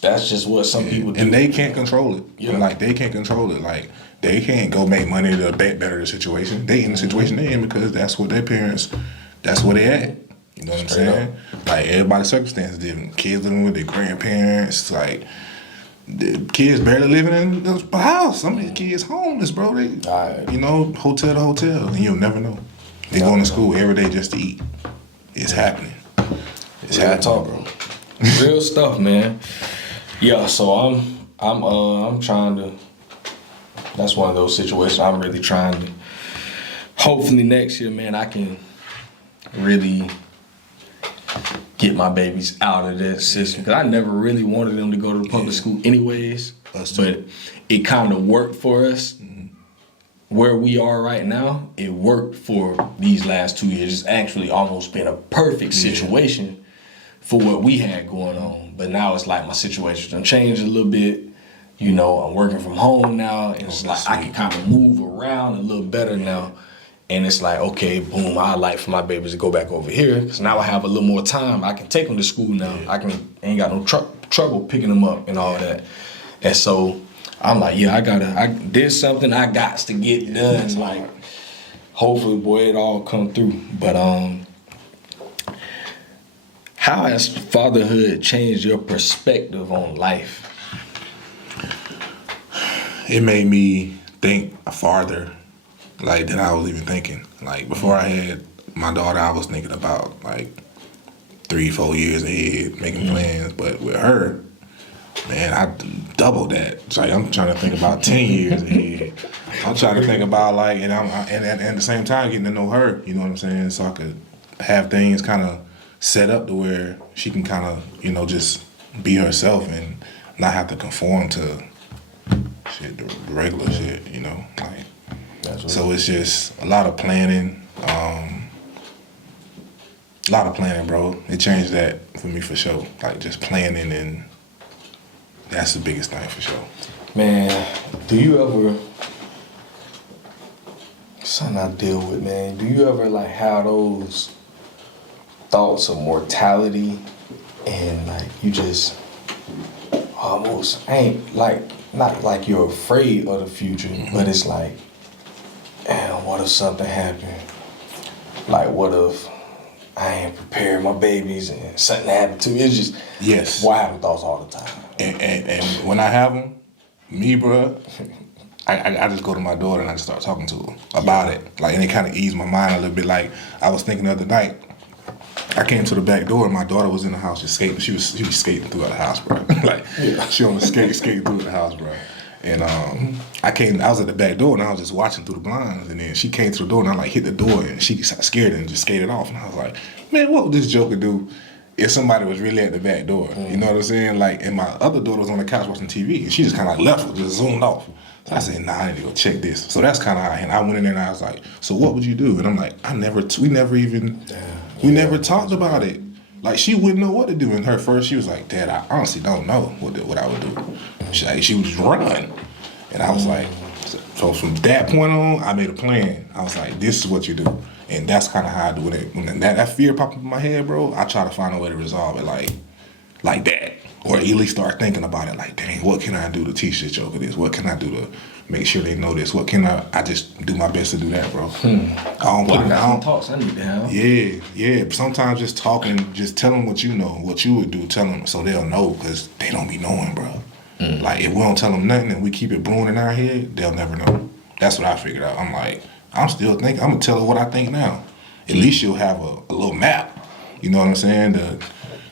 that's just what some people do. And they can't control it. Yeah. Like they can't control it. Like they can't go make money to better the situation. They in the situation they in because that's what their parents. That's where they at. You know what Straight I'm saying? Like everybody's circumstances different. Kids living with their grandparents. Like the kids barely living in the house. Some of these kids homeless, bro. They, Right. you know, hotel to hotel, and you'll never know. They going to school every day just to eat. It's happening. It's Real happening, talk. bro. Real stuff, man. Yeah, so I'm trying to. That's one of those situations I'm really trying to. Hopefully next year, man, I can really get my babies out of that system because I never really wanted them to go to the public school anyways. Us too. But it kind of worked for us. Where we are right now, it worked for these last 2 years. It's actually almost been a perfect situation for what we had going on. But now it's like my situation's done changed a little bit. You know, I'm working from home now, and it's like I can kind of move around a little better now. And it's like, okay, boom, I like for my babies to go back over here because now I have a little more time. I can take them to school now. Ain't got no trouble picking them up and all that. And so I'm like, yeah, there's something I got to get done. Like, hopefully, boy, it all come through. But how has fatherhood changed your perspective on life? It made me think farther, like than I was even thinking. Like before I had my daughter, I was thinking about like 3-4 years ahead, making plans. But with her, man, I doubled that. It's like I'm trying to think about 10 years ahead. I'm trying to think about like, and at the same time getting to know her. You know what I'm saying? So I could have things kind of set up to where she can kind of, you know, just be herself and not have to conform to shit, the regular shit. You know, like. So it's just a lot of planning. A lot of planning, bro. It changed that for me for sure. Like just planning, and that's the biggest thing for sure. Man, do you ever, something I deal with, man, do you ever like have those thoughts of mortality and like you just almost ain't like, not like you're afraid of the future, but it's like, damn, what if something happened? Like, what if I ain't prepared my babies and something happened to me? It's just, Yes. why I have thoughts all the time. And when I have them, me, bro, I just go to my daughter and I just start talking to her about it. Like, and it kind of eased my mind a little bit. Like, I was thinking the other night, I came to the back door and my daughter was in the house just skating. She was skating throughout the house, bro. Like, she on the skating through the house, bro. And I was at the back door and I was just watching through the blinds, and then she came through the door and I like hit the door and she got scared and just skated off. And I was like, man, what would this joker do if somebody was really at the back door? You know what I'm saying? Like, and my other daughter was on the couch watching TV and she just kind of like left, just zoomed off. So I said, nah, I need to go check this. So that's kind of how, and I went in there and I was like, so what would you do? And I'm like, we never talked about it. Like, she wouldn't know what to do. And her first, she was like, Dad, I honestly don't know what I would do. She would just run. And I was like, so from that point on, I made a plan. I was like, this is what you do. And that's kind of how I do it. When that fear popped up in my head, bro, I try to find a way to resolve it like that. Or at least start thinking about it like, dang, what can I do to teach this joker this? What can I do to make sure they know this? What can I just do my best to do that, bro. I don't talks I need to have. Yeah. Sometimes just talking, just tell them what you know, what you would do, tell them so they'll know, because they don't be knowing, bro. Like, if we don't tell them nothing and we keep it brewing in our head, they'll never know. That's what I figured out. I'm like, I'm still thinking, I'm going to tell her what I think now. At least she'll have a little map, you know what I'm saying, to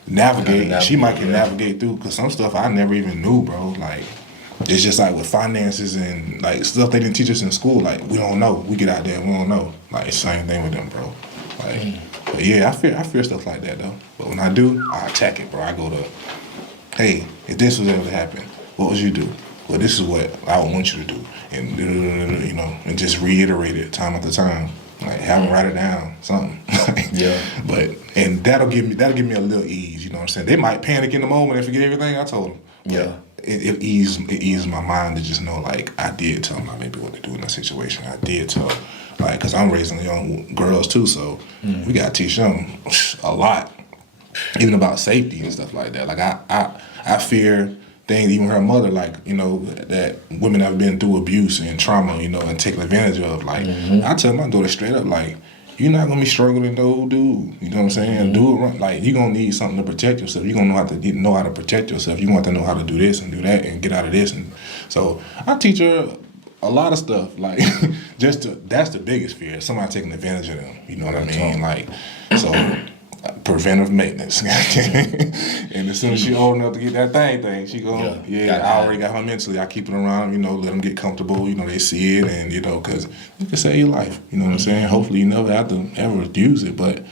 navigate. She might can navigate through, because some stuff I never even knew, bro. Like, it's just like with finances and like stuff they didn't teach us in school. Like, we don't know. We get out there and we don't know. Like, it's the same thing with them, bro. Like, but yeah, I fear stuff like that though. But when I do, I attack it, bro. I go to, hey, if this was ever to happen, what would you do? Well, this is what I would want you to do, and you know, and just reiterate it time after time. Like, have them write it down, something. Yeah. And that'll give me a little ease. You know what I'm saying? They might panic in the moment and forget everything I told them. Yeah. It eases my mind to just know, like, I did tell my baby what to do in that situation. I did tell, like, because I'm raising young girls too, so we got to teach them a lot, even about safety and stuff like that. Like, I fear things, even her mother, like, you know, that women have been through abuse and trauma, you know, and taken advantage of. Like, I tell my daughter straight up, like, you're not gonna be struggling, though, dude. You know what I'm saying? Do it right. Like, you're gonna need something to protect yourself. You're gonna know how to protect yourself. You want to know how to do this and do that and get out of this. And so I teach her a lot of stuff. Like, that's the biggest fear. Somebody taking advantage of them. You know what I mean? Like, so preventive maintenance. And as soon as she old enough to get that thing, she go, I already got her mentally. I keep it around, you know, let them get comfortable. You know, they see it, and, you know, because it can save your life. You know what I'm saying? Hopefully you never have to ever use it. But,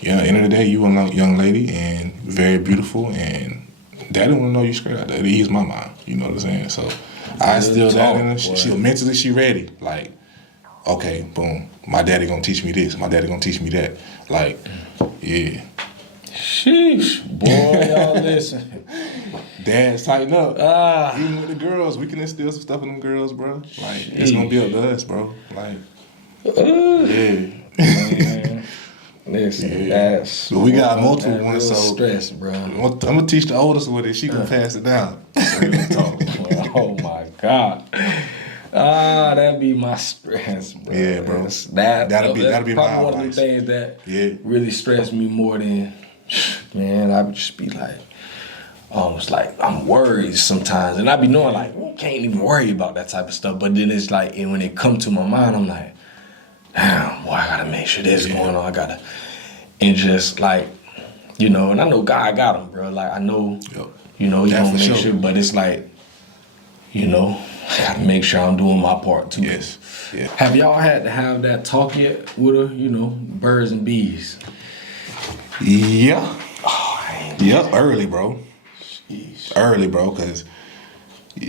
yeah, at the end of the day, you a young lady and very beautiful, and daddy want to know you straight out there. It ease my mind. You know what I'm saying? So I still that in her. She mentally, she ready. Like, okay, boom, my daddy gonna teach me this. My daddy gonna teach me that. Like, yeah. Sheesh, boy, y'all listen. Dads, tighten up. Even with the girls, we can instill some stuff in them girls, bro. Like, it's gonna be up to us, bro. Like, yeah. Man, listen, that's. But we got multiple ones, so stress, bro. I'm gonna teach the oldest with it. She gonna pass it down. Oh my God. That'd be my stress, bro. Yeah, bro. That'll be probably my one of the things that really stress me more than, man, I would just be like, almost like I'm worried sometimes. And I be knowing, like, can't even worry about that type of stuff. But then it's like, and when it come to my mind, I'm like, damn, boy, I gotta make sure this is going on. And just like, you know, and I know God got him, bro. Like, I know, you know, he gonna make sure, but it's like, you know, I gotta make sure I'm doing my part too. Yes. Yeah. Have y'all had to have that talk yet with her, you know, birds and bees? Yeah. Early, bro. Jeez. Early, bro, because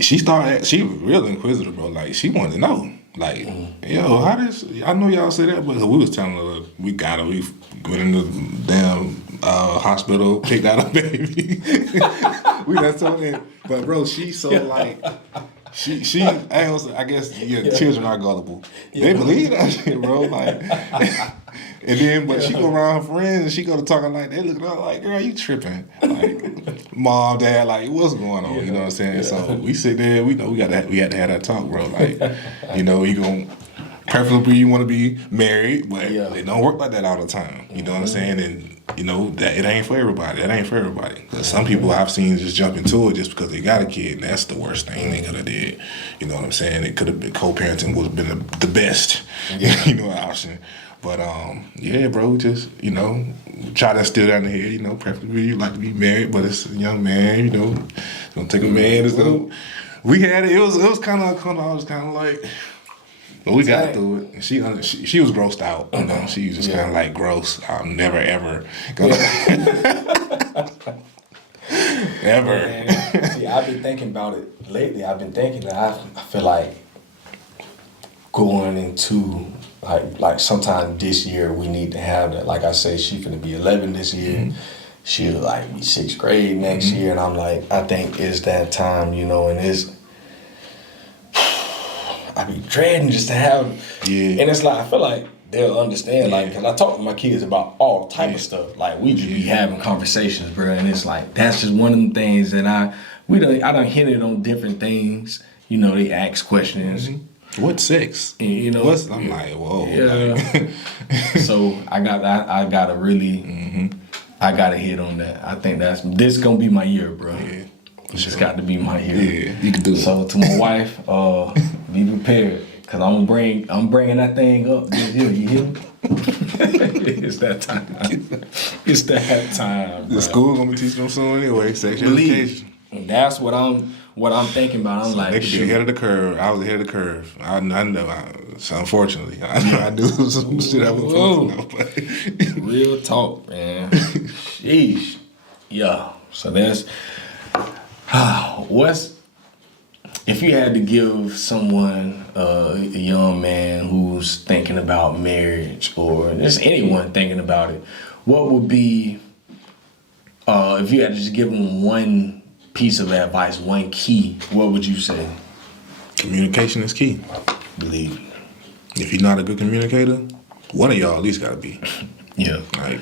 she was real inquisitive, bro. Like, she wanted to know. Like, yo, I know y'all say that, but we was telling her, we went in the damn hospital, picked out a baby. We just told her, but bro, she's so like, I guess children are gullible. They believe that shit, bro. Like, and then, but she go around her friends and she go to talking like, they look at her like, girl, you tripping. Like, mom, dad, like, what's going on? You know what I'm saying? So we sit there, we know we had to have that talk, bro. Like, you know, you gonna, preferably you want to be married, but it don't work like that all the time. You know what I'm saying? And you know, that it ain't for everybody. That ain't for everybody. Because some people I've seen just jump into it just because they got a kid, and that's the worst thing they could have did. You know what I'm saying? It could have been co-parenting would have been the best, you know, option. But yeah, bro, just, you know, try to instill that in the head, you know, preferably you like to be married, but it's a young man, you know, don't take a man and stuff. We had it. It was kind of I was kind of like, but we got through it. She was grossed out. You know, she was just kind of like gross. I'm never ever gonna ever. Man. See, I've been thinking about it lately. I've been thinking that I feel like going into like sometime this year we need to have that. Like I say, she's gonna be 11 this year. Mm-hmm. She'll like be 6th grade next year, and I'm like, I think it's that time, you know, and it's. I be dreading just to have, and it's like I feel like they'll understand, like, cause I talk to my kids about all type of stuff. Like we just be having conversations, bro, and it's like that's just one of them things that I done hinted on different things. You know, they ask questions. Mm-hmm. What sex? And, you know, I'm like, whoa. Yeah. So I gotta really, I gotta hit on that. I think this gonna be my year, bro. Yeah. It's got to be my year. Yeah, you can do it. So to my wife, be prepared, cause I'm bringing that thing up this year. You hear me? It's that time. It's that time. The school gonna be teaching them soon anyway. Sexual education. And that's what I'm thinking about. I'm so like, they could be ahead of the curve. I was ahead of the curve. I know. So unfortunately, I do some shit I was supposed to know. Real talk, man. Sheesh. Yeah. So that's. If you had to give someone, a young man who's thinking about marriage or just anyone thinking about it, what would be, if you had to just give them one piece of advice, one key, what would you say? Communication is key. Believe. If you're not a good communicator, one of y'all at least gotta be. Yeah. Like,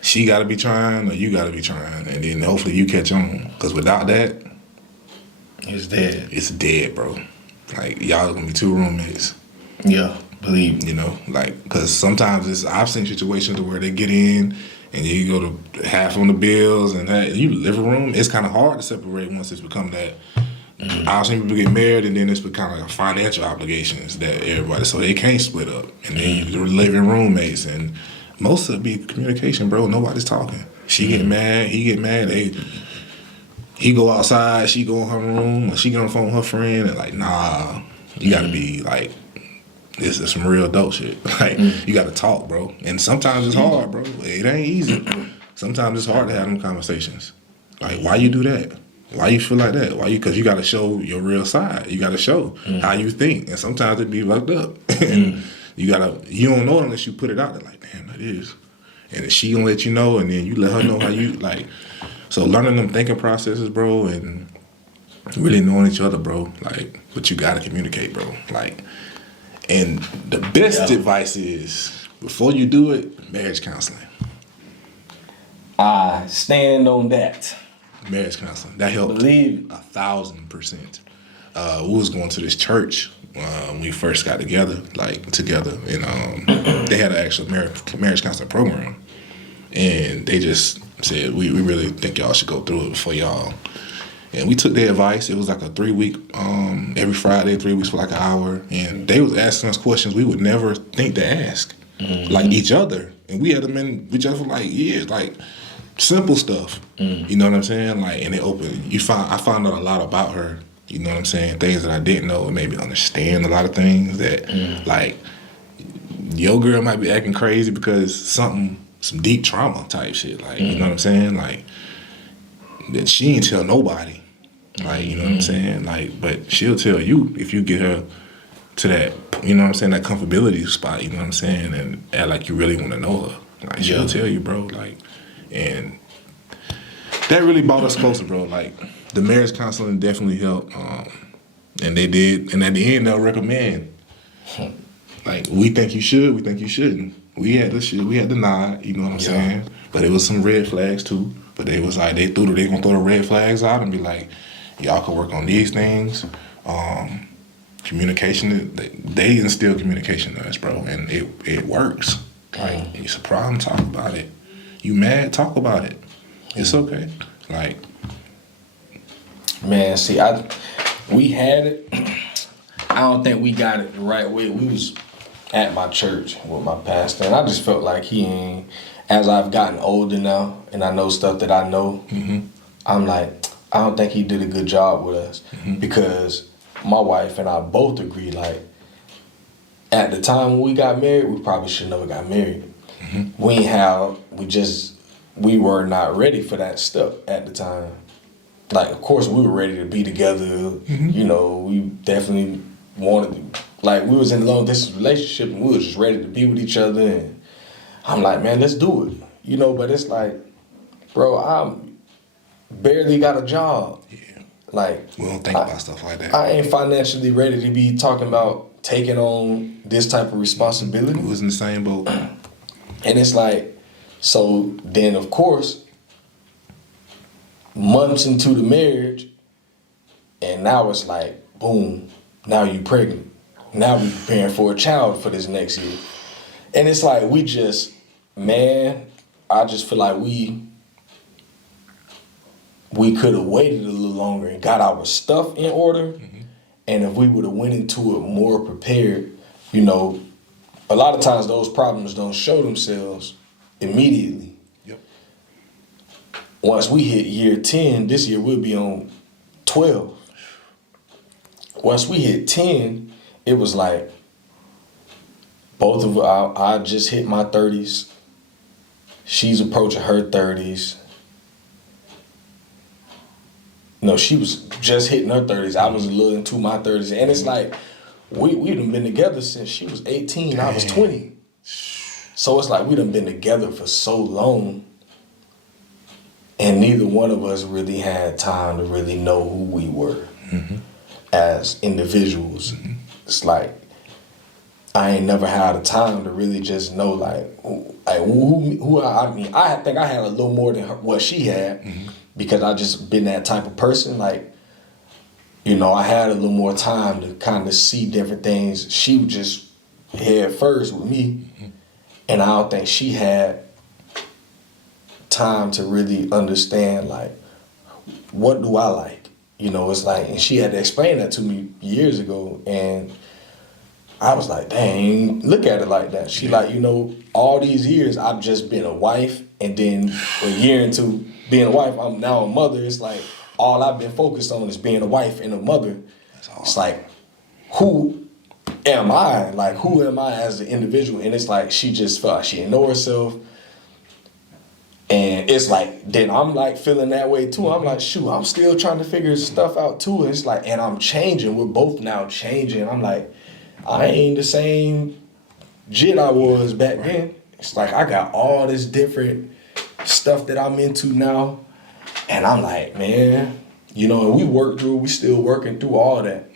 she gotta be trying or you gotta be trying, and then hopefully you catch on. Cause without that, it's dead. It's dead, bro. Like, y'all gonna be two roommates. Yeah, believe. You know, like, cause sometimes I've seen situations where they get in and you go to half on the bills and that you living room. It's kind of hard to separate once it's become that. Mm-hmm. I've seen people get married and then it's become like a financial obligations that everybody, so they can't split up. And then you're living roommates, and most of it be communication, bro. Nobody's talking. She get mad, he get mad. He go outside, she go in her room, or she get on the phone with her friend, and like, nah, you gotta be like, this is some real adult shit. Like, you gotta talk, bro. And sometimes it's hard, bro. It ain't easy. Sometimes it's hard to have them conversations. Like, why you do that? Why you feel like that? Because you gotta show your real side. You gotta show how you think, and sometimes it be fucked up. And you don't know it unless you put it out there. Like, damn, that is. And she gonna let you know, and then you let her know how you like. So learning them thinking processes, bro, and really knowing each other, bro. Like, but you gotta communicate, bro. Like, and the best advice is before you do it, marriage counseling. I stand on that. Marriage counseling that helped. Believe 1,000%. We was going to this church when we first got together, and they had an actual marriage counseling program, and they just said, we really think y'all should go through it before y'all. And we took their advice. It was like a 3-week, every Friday, 3 weeks for like an hour. And they was asking us questions we would never think to ask, like each other. And we had them in each other for like years, like simple stuff. You know what I'm saying? Like, and it opened. I found out a lot about her. You know what I'm saying? Things that I didn't know, and maybe understand a lot of things that, like, your girl might be acting crazy because some deep trauma type shit. Like, you know what I'm saying? Like, that she ain't tell nobody. Like, you know what I'm saying? Like, but she'll tell you if you get her to that, you know what I'm saying, that comfortability spot, you know what I'm saying, and act like you really want to know her. Like, she'll tell you, bro. Like, and that really brought us closer, bro. Like, the marriage counseling definitely helped. And they did, and at the end, they'll recommend. Like, we think you should, we think you shouldn't. We had the nod, you know what I'm saying? But it was some red flags too. But they was like, they gonna throw the red flags out and be like, y'all can work on these things. Communication, they instill communication to us, bro, and it works. Like, it's a problem, talk about it. You mad? Talk about it. It's okay. Like, Man, see, we had it. I don't think we got it the right way. We was at my church with my pastor, and I just felt like he ain't. As I've gotten older now, and I know stuff that I know, I'm like, I don't think he did a good job with us because my wife and I both agree. Like, at the time when we got married, we probably should never got married. We were not ready for that step at the time. Like, of course, we were ready to be together. You know, we definitely wanted to, like, we was in a long distance relationship and we was just ready to be with each other. And I'm like, man, let's do it. You know, but it's like, bro, I barely got a job. yeah. Like, We don't think about stuff like that. I ain't financially ready to be talking about taking on this type of responsibility. We was in the same boat. And it's like, so then of course, months into the marriage, and now it's like, boom, now you pregnant. Now we preparing for a child for this next year. And it's like, we just, man, I just feel like we could have waited a little longer and got our stuff in order. And if we would have went into it more prepared, you know, a lot of times those problems don't show themselves immediately. Yep. Once we hit year 10, this year we'll be on 12. Once we hit 10, it was like both of us, I just hit my 30s. She's approaching her 30s. No, she was just hitting her 30s. I was a little into my 30s. And it's like, we done been together since she was 18, I was 20. So it's like we done been together for so long, and neither one of us really had time to really know who we were as individuals. It's like, I ain't never had a time to really just know who I mean, I think I had a little more than what she had because I just been that type of person. Like, you know, I had a little more time to kind of see different things. She was just head first with me, and I don't think she had time to really understand, like, what do I like? You know, it's like, and she had to explain that to me years ago, and I was like, dang, look at it like that. She like, you know, all these years I've just been a wife, and then a year into being a wife, I'm now a mother. It's like, all I've been focused on is being a wife and a mother. It's like, who am I? Like, who am I as an individual? And it's like, she just felt like she didn't know herself. And it's like, then I'm like feeling that way too. I'm like, shoot, I'm still trying to figure stuff out too. And it's like, and I'm changing. We're both now changing. I'm like, I ain't the same jit I was back then. It's like, I got all this different stuff that I'm into now. And I'm like, man, you know, and we still working through all that.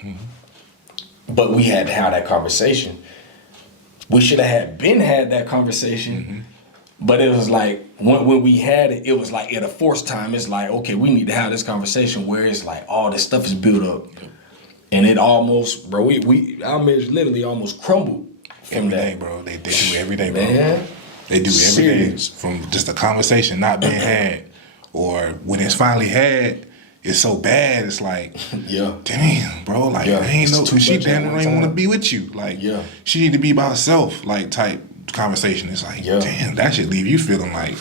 But we had to have that conversation. We should have had that conversation. But it was like, when we had it, it was like at a forced time. It's like, okay, we need to have this conversation where it's like all this stuff is built up. And it almost, bro, our marriage literally almost crumbled from Every day, that. bro. They do every day, bro. Man. They do every day. Serious. From just a conversation not being had, or when it's finally had, it's so bad. It's like, Yeah. damn, bro. Like, Yeah, I ain't it's know. too She much at damn one near ain't want to time. be with you. Like, Yeah. she need to be by herself. Like, type conversation. It's like, Yeah. damn, that should leave you feeling like,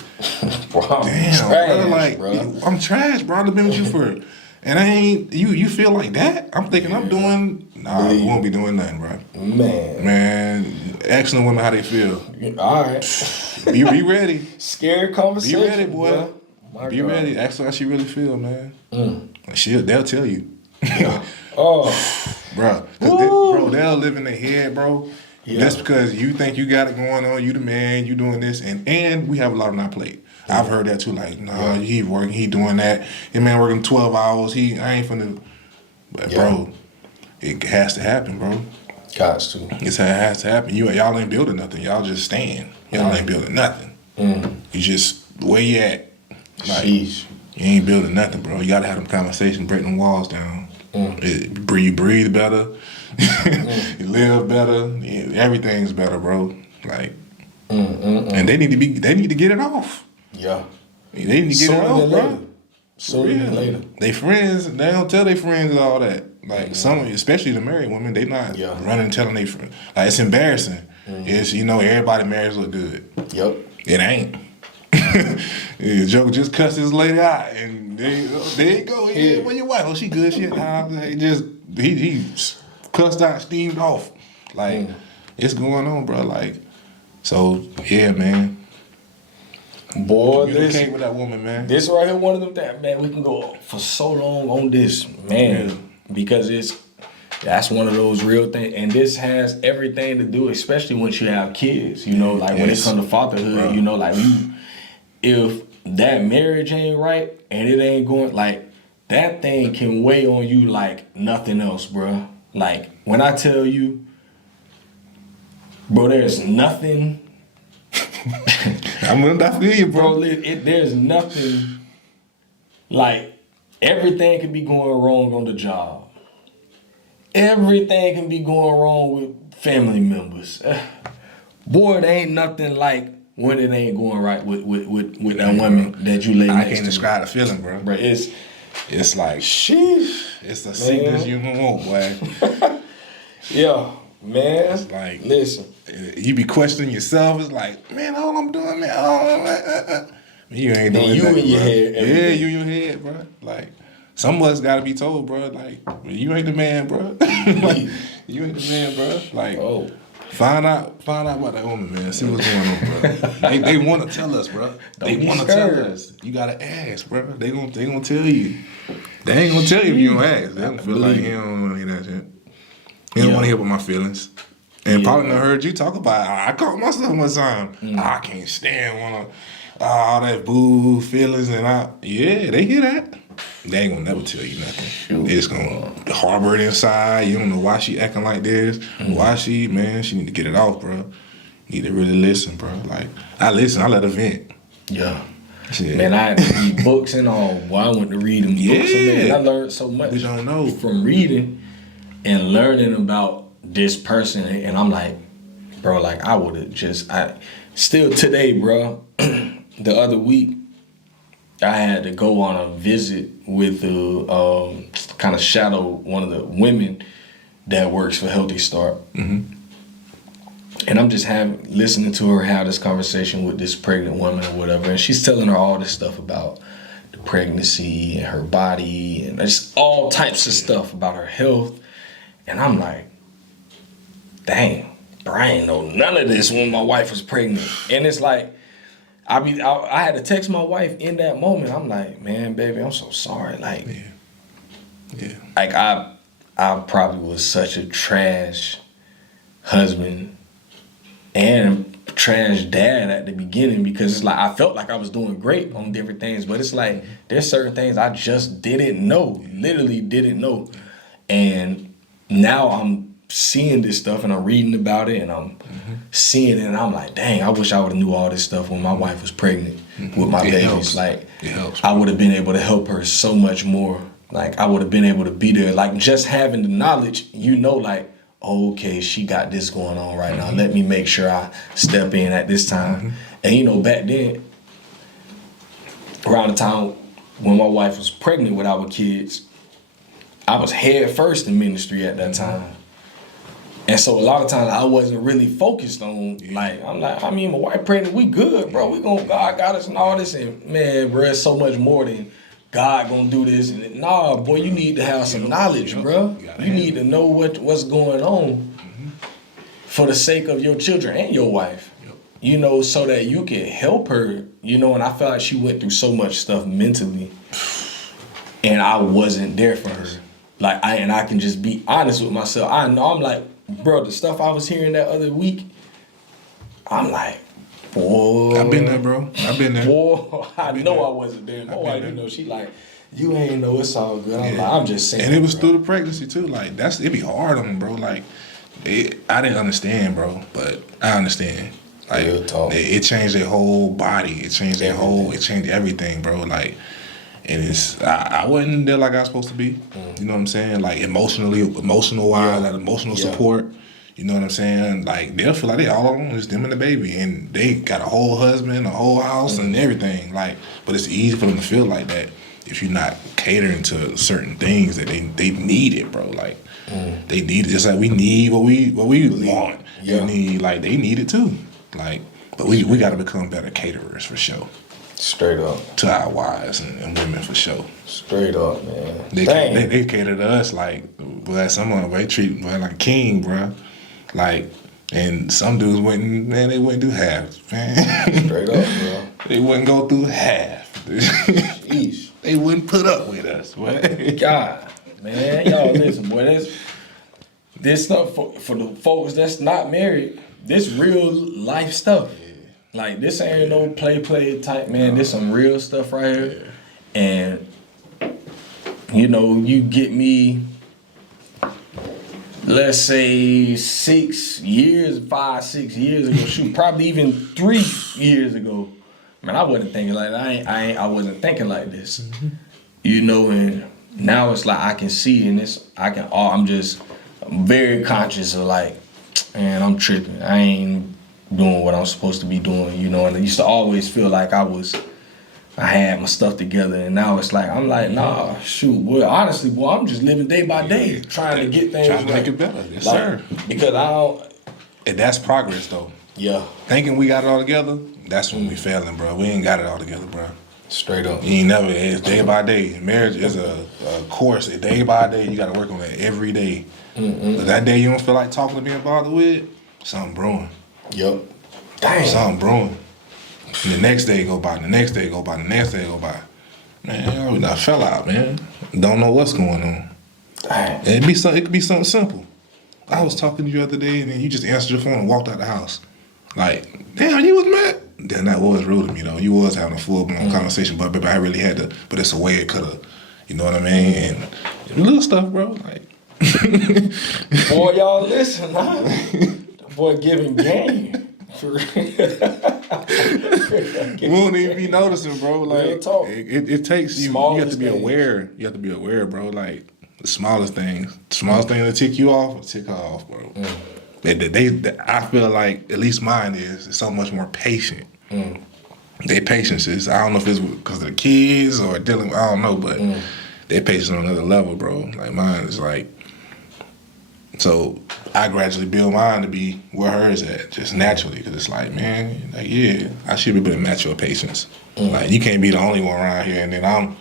Bro, I'm damn, trash, bro. Like, bro. I'm trash, bro. I've been with you for, and I ain't. You feel like that? I'm thinking I'm doing. Nah, we won't be doing nothing, bro. Man, asking women how they feel. All right. Be ready. Scary conversation. Be ready, boy. My Be God. ready. Ask her how she really feel, man. They'll tell you. Oh, Bro, bro, they'll live in their head, bro. Yeah. That's because you think you got it going on, you the man, you doing this, and we have a lot on our plate. I've heard that too, like, nah, he working, he doing that. His man working 12 hours, I ain't finna, but bro, it has to happen, bro. Gots to. It has to happen. Y'all ain't building nothing. Y'all just staying. Y'all ain't building nothing. You just, where you at? Like, Sheesh. you ain't building nothing, bro. You gotta have them conversations, break them walls down. You breathe better. You live better. Everything's better, bro. Like, and they need to get it off. Yeah. They need to get it off, bro. Sooner than later. They friends, they don't tell their friends and all that. Like some, especially the married women, they not running and telling their friends. Like it's embarrassing. It's everybody marriage look good. Yep. It ain't. Joe just cussed his lady out, and there you go. Yeah, well, your wife, oh, she good. He cussed out, steamed off. Like it's going on, bro. Like so, yeah, man. Boy, communicate with that woman, man. This right here, one of them that man, we can go for so long on this, man, because that's one of those real things, and this has everything to do, especially once you have kids. When it comes to fatherhood, like if that marriage ain't right and it ain't going, like that thing can weigh on you like nothing else, bro. Like when I tell you, bro, there's nothing. I feel you, bro. There's nothing, like everything can be going wrong on the job. Everything can be going wrong with family members. Boy, there ain't nothing like when it ain't going right with that woman that you lay next to. I can't describe the feeling, bro. Bro, it's like, sheesh. It's the sickness you don't want, boy. Yeah, man. It's like, listen. You be questioning yourself. It's like, man, all I'm doing, man. You ain't doing you nothing, in your bro. head. Yeah, you in your head, bro. Like, some of us gotta be told, bro. Like, you ain't the man, bro. Like, you ain't the man, bro. Like, find out about that woman, man. See what's going on, bro. They want to tell us, bro. They want to tell us. You gotta ask, bro. They gonna tell you. They ain't gonna tell you if you don't ask. They don't feel like you don't want to hear that shit. He don't want to hear about my feelings. And probably not heard you talk about it. I caught myself one time. I can't stand all that boo feelings they hear that. They ain't gonna never tell you nothing. They just gonna harbor it inside. You don't know why she acting like this. Why she need to get it off, bro. You need to really listen, bro. Like, I listen, I let her vent. Yeah. Man, I had to read books and all. Boy, I went to read them books. And man, I learned so much. We don't know. From reading and learning about this person. And I'm like, bro, like I would have still today, bro, the other week, I had to go on a visit with kind of shadow one of the women that works for Healthy Start. Mm-hmm. And I'm just listening to her have this conversation with this pregnant woman or whatever. And she's telling her all this stuff about the pregnancy and her body and just all types of stuff about her health. And I'm like, dang, bro, I ain't know none of this when my wife was pregnant. And it's like, I had to text my wife in that moment. I'm like, man, baby, I'm so sorry. Like, like I probably was such a trash husband and trash dad at the beginning because it's like I felt like I was doing great on different things, but it's like there's certain things I just didn't know, literally didn't know. And now I'm seeing this stuff and I'm reading about it and I'm seeing it and I'm like, dang, I wish I would have knew all this stuff when my wife was pregnant with my babies. Helps. Like, it helps. I would have been able to help her so much more. Like, I would have been able to be there. Like, just having the knowledge, like, okay, she got this going on right now. Let me make sure I step in at this time. And, back then, around the time when my wife was pregnant with our kids, I was head first in ministry at that time. And so a lot of times I wasn't really focused on, like, I'm like, I mean, my wife pregnant, we good, bro. God got us and all this. And man, bro, it's so much more than God gonna do this. And nah, boy, you need to have some knowledge, bro. You need to know what's going on for the sake of your children and your wife. So that you can help her, and I felt like she went through so much stuff mentally and I wasn't there for her. Like, I can just be honest with myself. I know, I'm like, bro, the stuff I was hearing that other week, I'm like, boy. I've been there, bro. I've been there. Boy, I know I wasn't there. My wife, she like, you ain't know it's all good. I'm like, I'm just saying. And it was through the pregnancy too. Like, it be hard on them, bro. Like, I didn't understand, bro, but I understand. Like, it changed their whole body. It changed it changed everything, bro. Like, and I wasn't there like I was supposed to be. You know what I'm saying? Like emotional wise, like emotional support. You know what I'm saying? Like, they'll feel like they all alone, it's them and the baby. And they got a whole husband, a whole house, and everything. Like, but it's easy for them to feel like that if you're not catering to certain things that they need it, bro. Like, they need it just like we need what we want. Yeah. They need it too. Like, but we got to become better caterers for sure. Straight up. To our wives and women for sure. Straight up, man. They cater to us like, boy, some of them, they treat boy like a king, bro. Like, and some dudes they wouldn't do half, man. Straight up, bro. They wouldn't go through half. Sheesh. They wouldn't put up with us, boy. God, man, y'all listen, boy. This stuff for the folks that's not married. This real life stuff. Yeah. Like, this ain't no play type, man. This some real stuff right here. Yeah. And you know, you get me, let's say 6 years, 5, 6 years ago, shoot, probably even 3 years ago. Man, I wasn't thinking like that. I wasn't thinking like this. Mm-hmm. You know, and now it's like I can see, and I'm very conscious of like, man, I'm tripping. I ain't doing what I'm supposed to be doing, you know. And I used to always feel like I had my stuff together, and now it's like I'm like, nah, shoot, boy. Honestly, boy, I'm just living day by day, trying to get things trying to make it better. Yes, like, sir. Because I don't. And that's progress, though. Yeah. Thinking we got it all together, that's when we failing, bro. We ain't got it all together, bro. Straight up. You ain't never. It's day by day. Marriage is a course. Day by day, you got to work on that every day. Mm-hmm. But that day you don't feel like talking to being bothered with, something brewing. Yup. Dang. Something brewing. And the next day go by, the next day go by, the next day go by. Man, we done fell out, man. Don't know what's going on. Dang. And it could be something simple. I was talking to you the other day, and then you just answered your phone and walked out the house. Like, damn, you was mad? Then that was rude to me, though. You was having a full-blown conversation, but I really had to, but it's a way it could have, you know what I mean? And little stuff, bro, like. Boy, y'all listen, huh? The boy giving game. For real. We won't even be noticing, bro. Like, talk. It takes you have to be aware. You have to be aware, bro. Like, the smallest thing that tick you off, will tick her off, bro. I feel like, at least mine is so much more patient. Their patience is, I don't know if it's because of the kids or dealing with, I don't know, but their patience on another level, bro. Like, mine is like, so I gradually build mine to be where hers at, just naturally, because it's like, man, like, yeah, I should be able to match your patience. Like, you can't be the only one around here, and then I'm,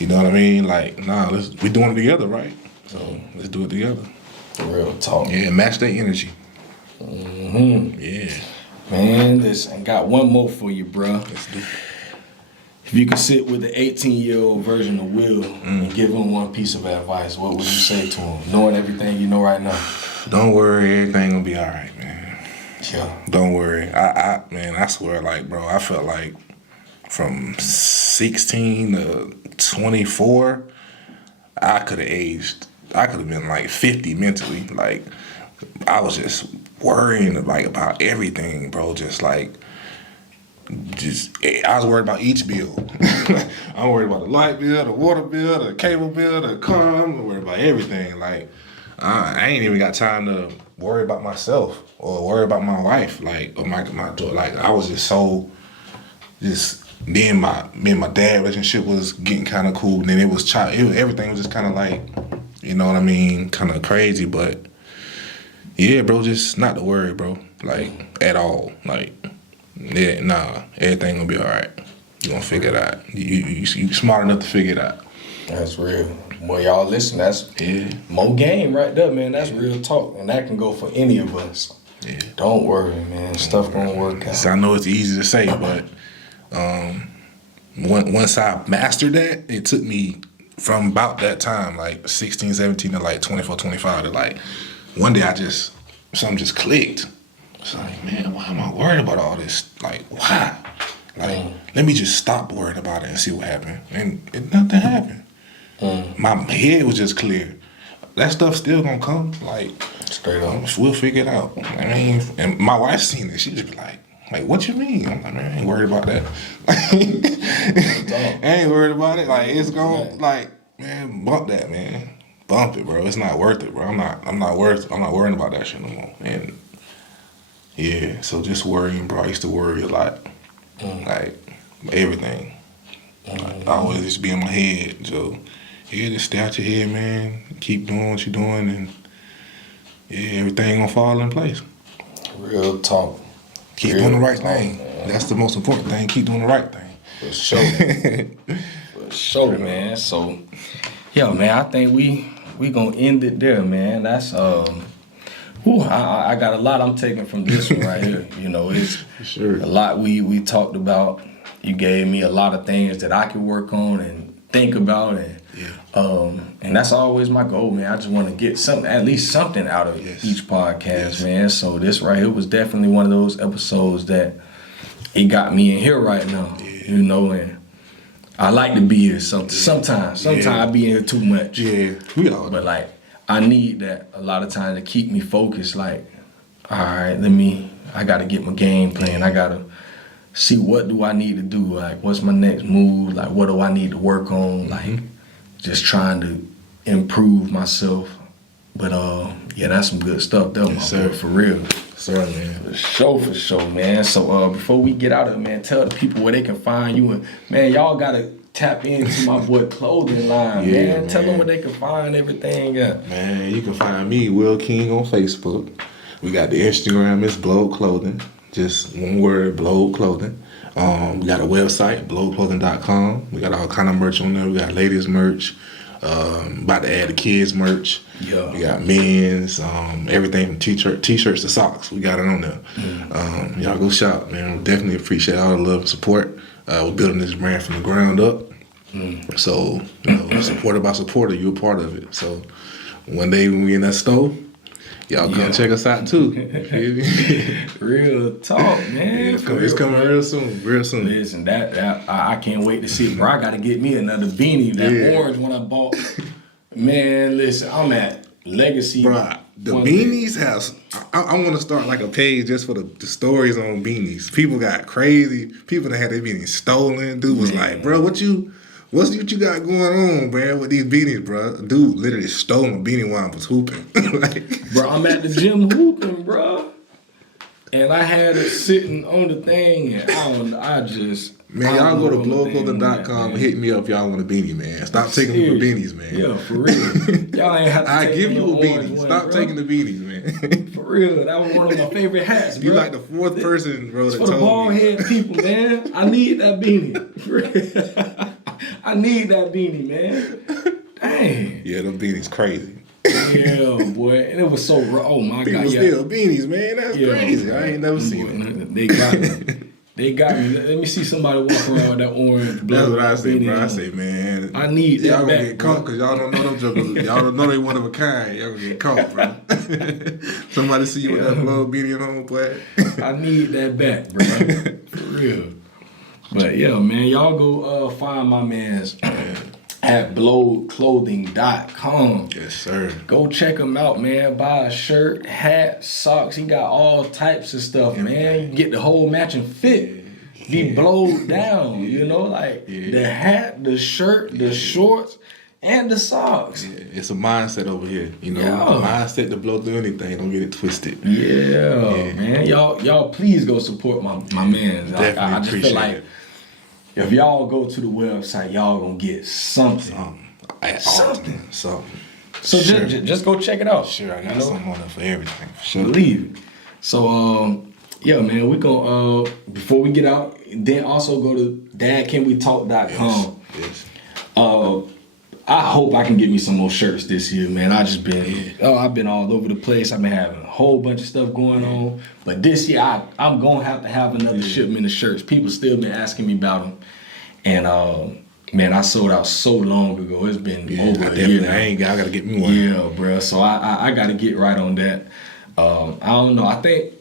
you know what I mean? Like, nah, we doing it together, right? So let's do it together. Real talk. Yeah, match that energy. Mm-hmm. Yeah. Man, listen, got one more for you, bro. Let's do it. If you could sit with the 18-year-old version of Will and give him one piece of advice, what would you say to him, knowing everything you know right now? Don't worry, everything gonna be all right, man. Yeah. Don't worry. I swear, like, bro, I felt like from 16 to 24, I could have been like 50 mentally. Like, I was just worrying like about everything, bro. I was worried about each bill. I'm worried about the light bill, the water bill, the cable bill, the car. I'm worried about everything. Like, I ain't even got time to worry about myself or worry about my wife, like, or my daughter. Like, I was me and my dad relationship was getting kind of cool. And then everything was just kind of like, you know what I mean, kind of crazy. But yeah, bro, just not to worry, bro, like, at all. Like, yeah, nah, everything gonna be all right. You gonna figure it out. You smart enough to figure it out. That's real. Well, y'all listen, that's more game right there, man. That's real talk, and that can go for any of us. Yeah. Don't worry, man. Stuff gonna work out. I know it's easy to say, but once I mastered that, it took me from about that time, like 16, 17 to like 24, 25, to like one day something just clicked. It's like, man, why am I worried about all this? Like, why? Like, let me just stop worrying about it and see what happened. And nothing happened. My head was just clear. That stuff still gonna come. Like, straight up. We'll figure it out. I mean, and my wife seen it. She just be like, what you mean? I'm like, man, I ain't worried about that. I ain't worried about it. Like, it's gonna, like, man, bump that, man. bump it, bro. It's not worth it, bro. I'm not worrying about that shit no more. And yeah, so just worrying, bro. I used to worry a lot, like everything. Like, I always just be in my head. So yeah, just stay out your head, man. Keep doing what you're doing, and yeah, everything gonna fall in place. Real talk. Keep doing the right thing. That's the most important thing. Keep doing the right thing. For sure. For sure, man. So, yeah, man, I think we gonna end it there, man. That's I got a lot I'm taking from this one right here. You know, it's Sure. a lot we talked about. You gave me a lot of things that I could work on and think about, and that's always my goal, man. I just want to get something, at least something out of each podcast, man. So this right here was definitely one of those episodes that it got me in here right now, you know, and I like to be here sometimes. Sometimes I be in here too much. Yeah, we all. But like, I need that a lot of times to keep me focused. Like, all right, I got to get my game plan. I got to see what do I need to do. Like, what's my next move? Like, what do I need to work on? Like, just trying to improve myself. But yeah, that's some good stuff though, sir. For real. Sorry, man. For sure, man. So before we get out of it, man, tell the people where they can find you. And man, y'all gotta tap into my boy clothing line, man. Tell them where they can find everything at. Man, you can find me, Will King, on Facebook. We got the Instagram, it's Blowed Clothing. Just one word, Blowed Clothing. We got a website, blowedclothing.com. We got all kind of merch on there. We got ladies merch. About to add the kids merch. Yeah. We got men's, everything from t-shirts to socks. We got it on there. Y'all go shop, man. We definitely appreciate all the love and support. We're building this brand from the ground up. So, you know, supported by supporter, you're a part of it. So one day when we in that store, y'all come check us out too. Real talk, man. It's coming real soon. Listen, that I can't wait to see it, bro. I gotta get me another beanie. That orange one I bought. Man, listen, I'm at Legacy. Bruh, the beanies have. I want to start like a page just for the stories on beanies. People got crazy. People that had their beanies stolen. Dude was like, bro, what you got going on, man, with these beanies, bro? Dude literally stole my beanie while I was hooping. Like, bro, I'm at the gym hooping, bro. And I had it sitting on the thing, and I just... Man, y'all go to blowedclothing.com and hit me up if y'all want a beanie, man. Stop taking me for beanies, man. Yeah, for real. Y'all ain't have to I take give you a beanie. one, Stop bro. taking the beanies, man. For real, that was one of my favorite hats, bro. You like the fourth person, bro, It's that for the told bald me. head people, man. I need that beanie. For real. I need that beanie, man. Dang. Yeah, them beanies crazy. Yeah, boy. And it was so raw. Oh, my People God. Yeah. steal beanies, man. That's crazy. I ain't never seen it. They got me. They got me. Let me see somebody walk around with that orange That's what I say, beanie bro. I on. say, man. I need y'all that gonna back, get caught because y'all don't know them jokers. Y'all don't know they one of a kind. Y'all gonna get caught, bro. Somebody see you with that blow beanie at home, boy. I need that back, bro. For real. But yeah, man, y'all go find my man's at blowedclothing.com. Yes, sir. Go check him out, man. Buy a shirt, hat, socks. He got all types of stuff, man. You can get the whole matching fit. Be blowed down, you know, like the hat, the shirt, the shorts, and the socks. Yeah, it's a mindset over here. You know, Yeah. a mindset to blow through anything. Don't get it twisted. Yeah, man. Y'all please go support my man. Like, Definitely I just appreciate feel like it. if y'all go to the website, y'all gonna get something. Something. So Sure. just go check it out. Sure, I got something on there for everything. For sure. Believe it. So yeah, man, we gonna before we get out, then also go to dadcanwetalk.com. Yes. I hope I can get me some more shirts this year, man. I've been all over the place. I've been having a whole bunch of stuff going on. But this year, I'm going to have another shipment of shirts. People still been asking me about them. And, man, I sold out so long ago. It's been over a year now. I got to get me one. Yeah, bro. So I got to get right on that. I don't know. I think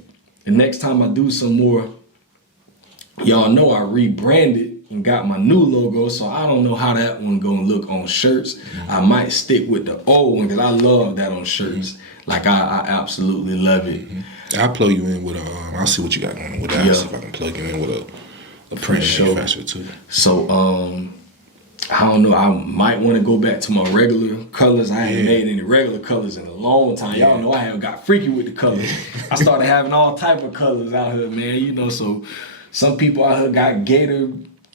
the next time I do some more, y'all know I rebranded and got my new logo, so I don't know how that one gonna look on shirts. I might stick with the old one because I love that on shirts. Like I absolutely love it. I'll plug you in with I'll see what you got going on with that. Yeah. I'll see if I can plug you in with a print sure. manufacturer too. So I don't know. I might want to go back to my regular colors. I haven't made any regular colors in a long time. Y'all know I haven't got freaky with the colors. I started having all type of colors out here, man. You know, so some people out here got gator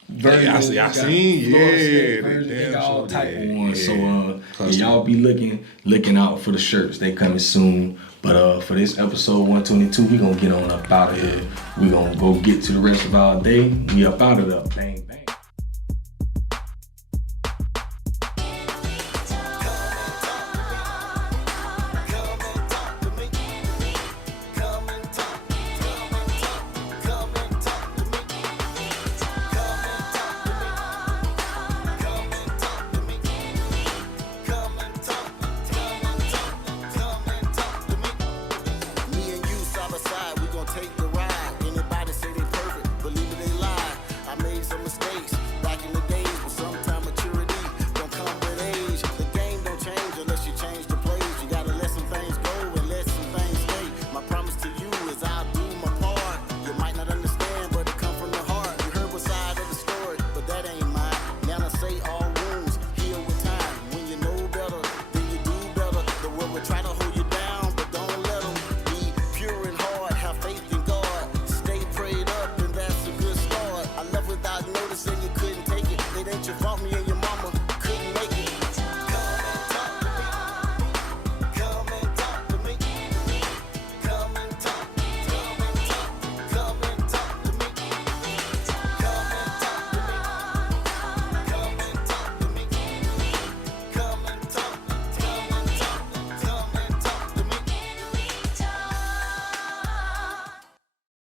versions. I seen, they got all type of ones. So y'all be looking out for the shirts. They coming soon. But for this episode 122, we gonna get on up out of here. We gonna go get to the rest of our day. We up out of there. Bang, bang.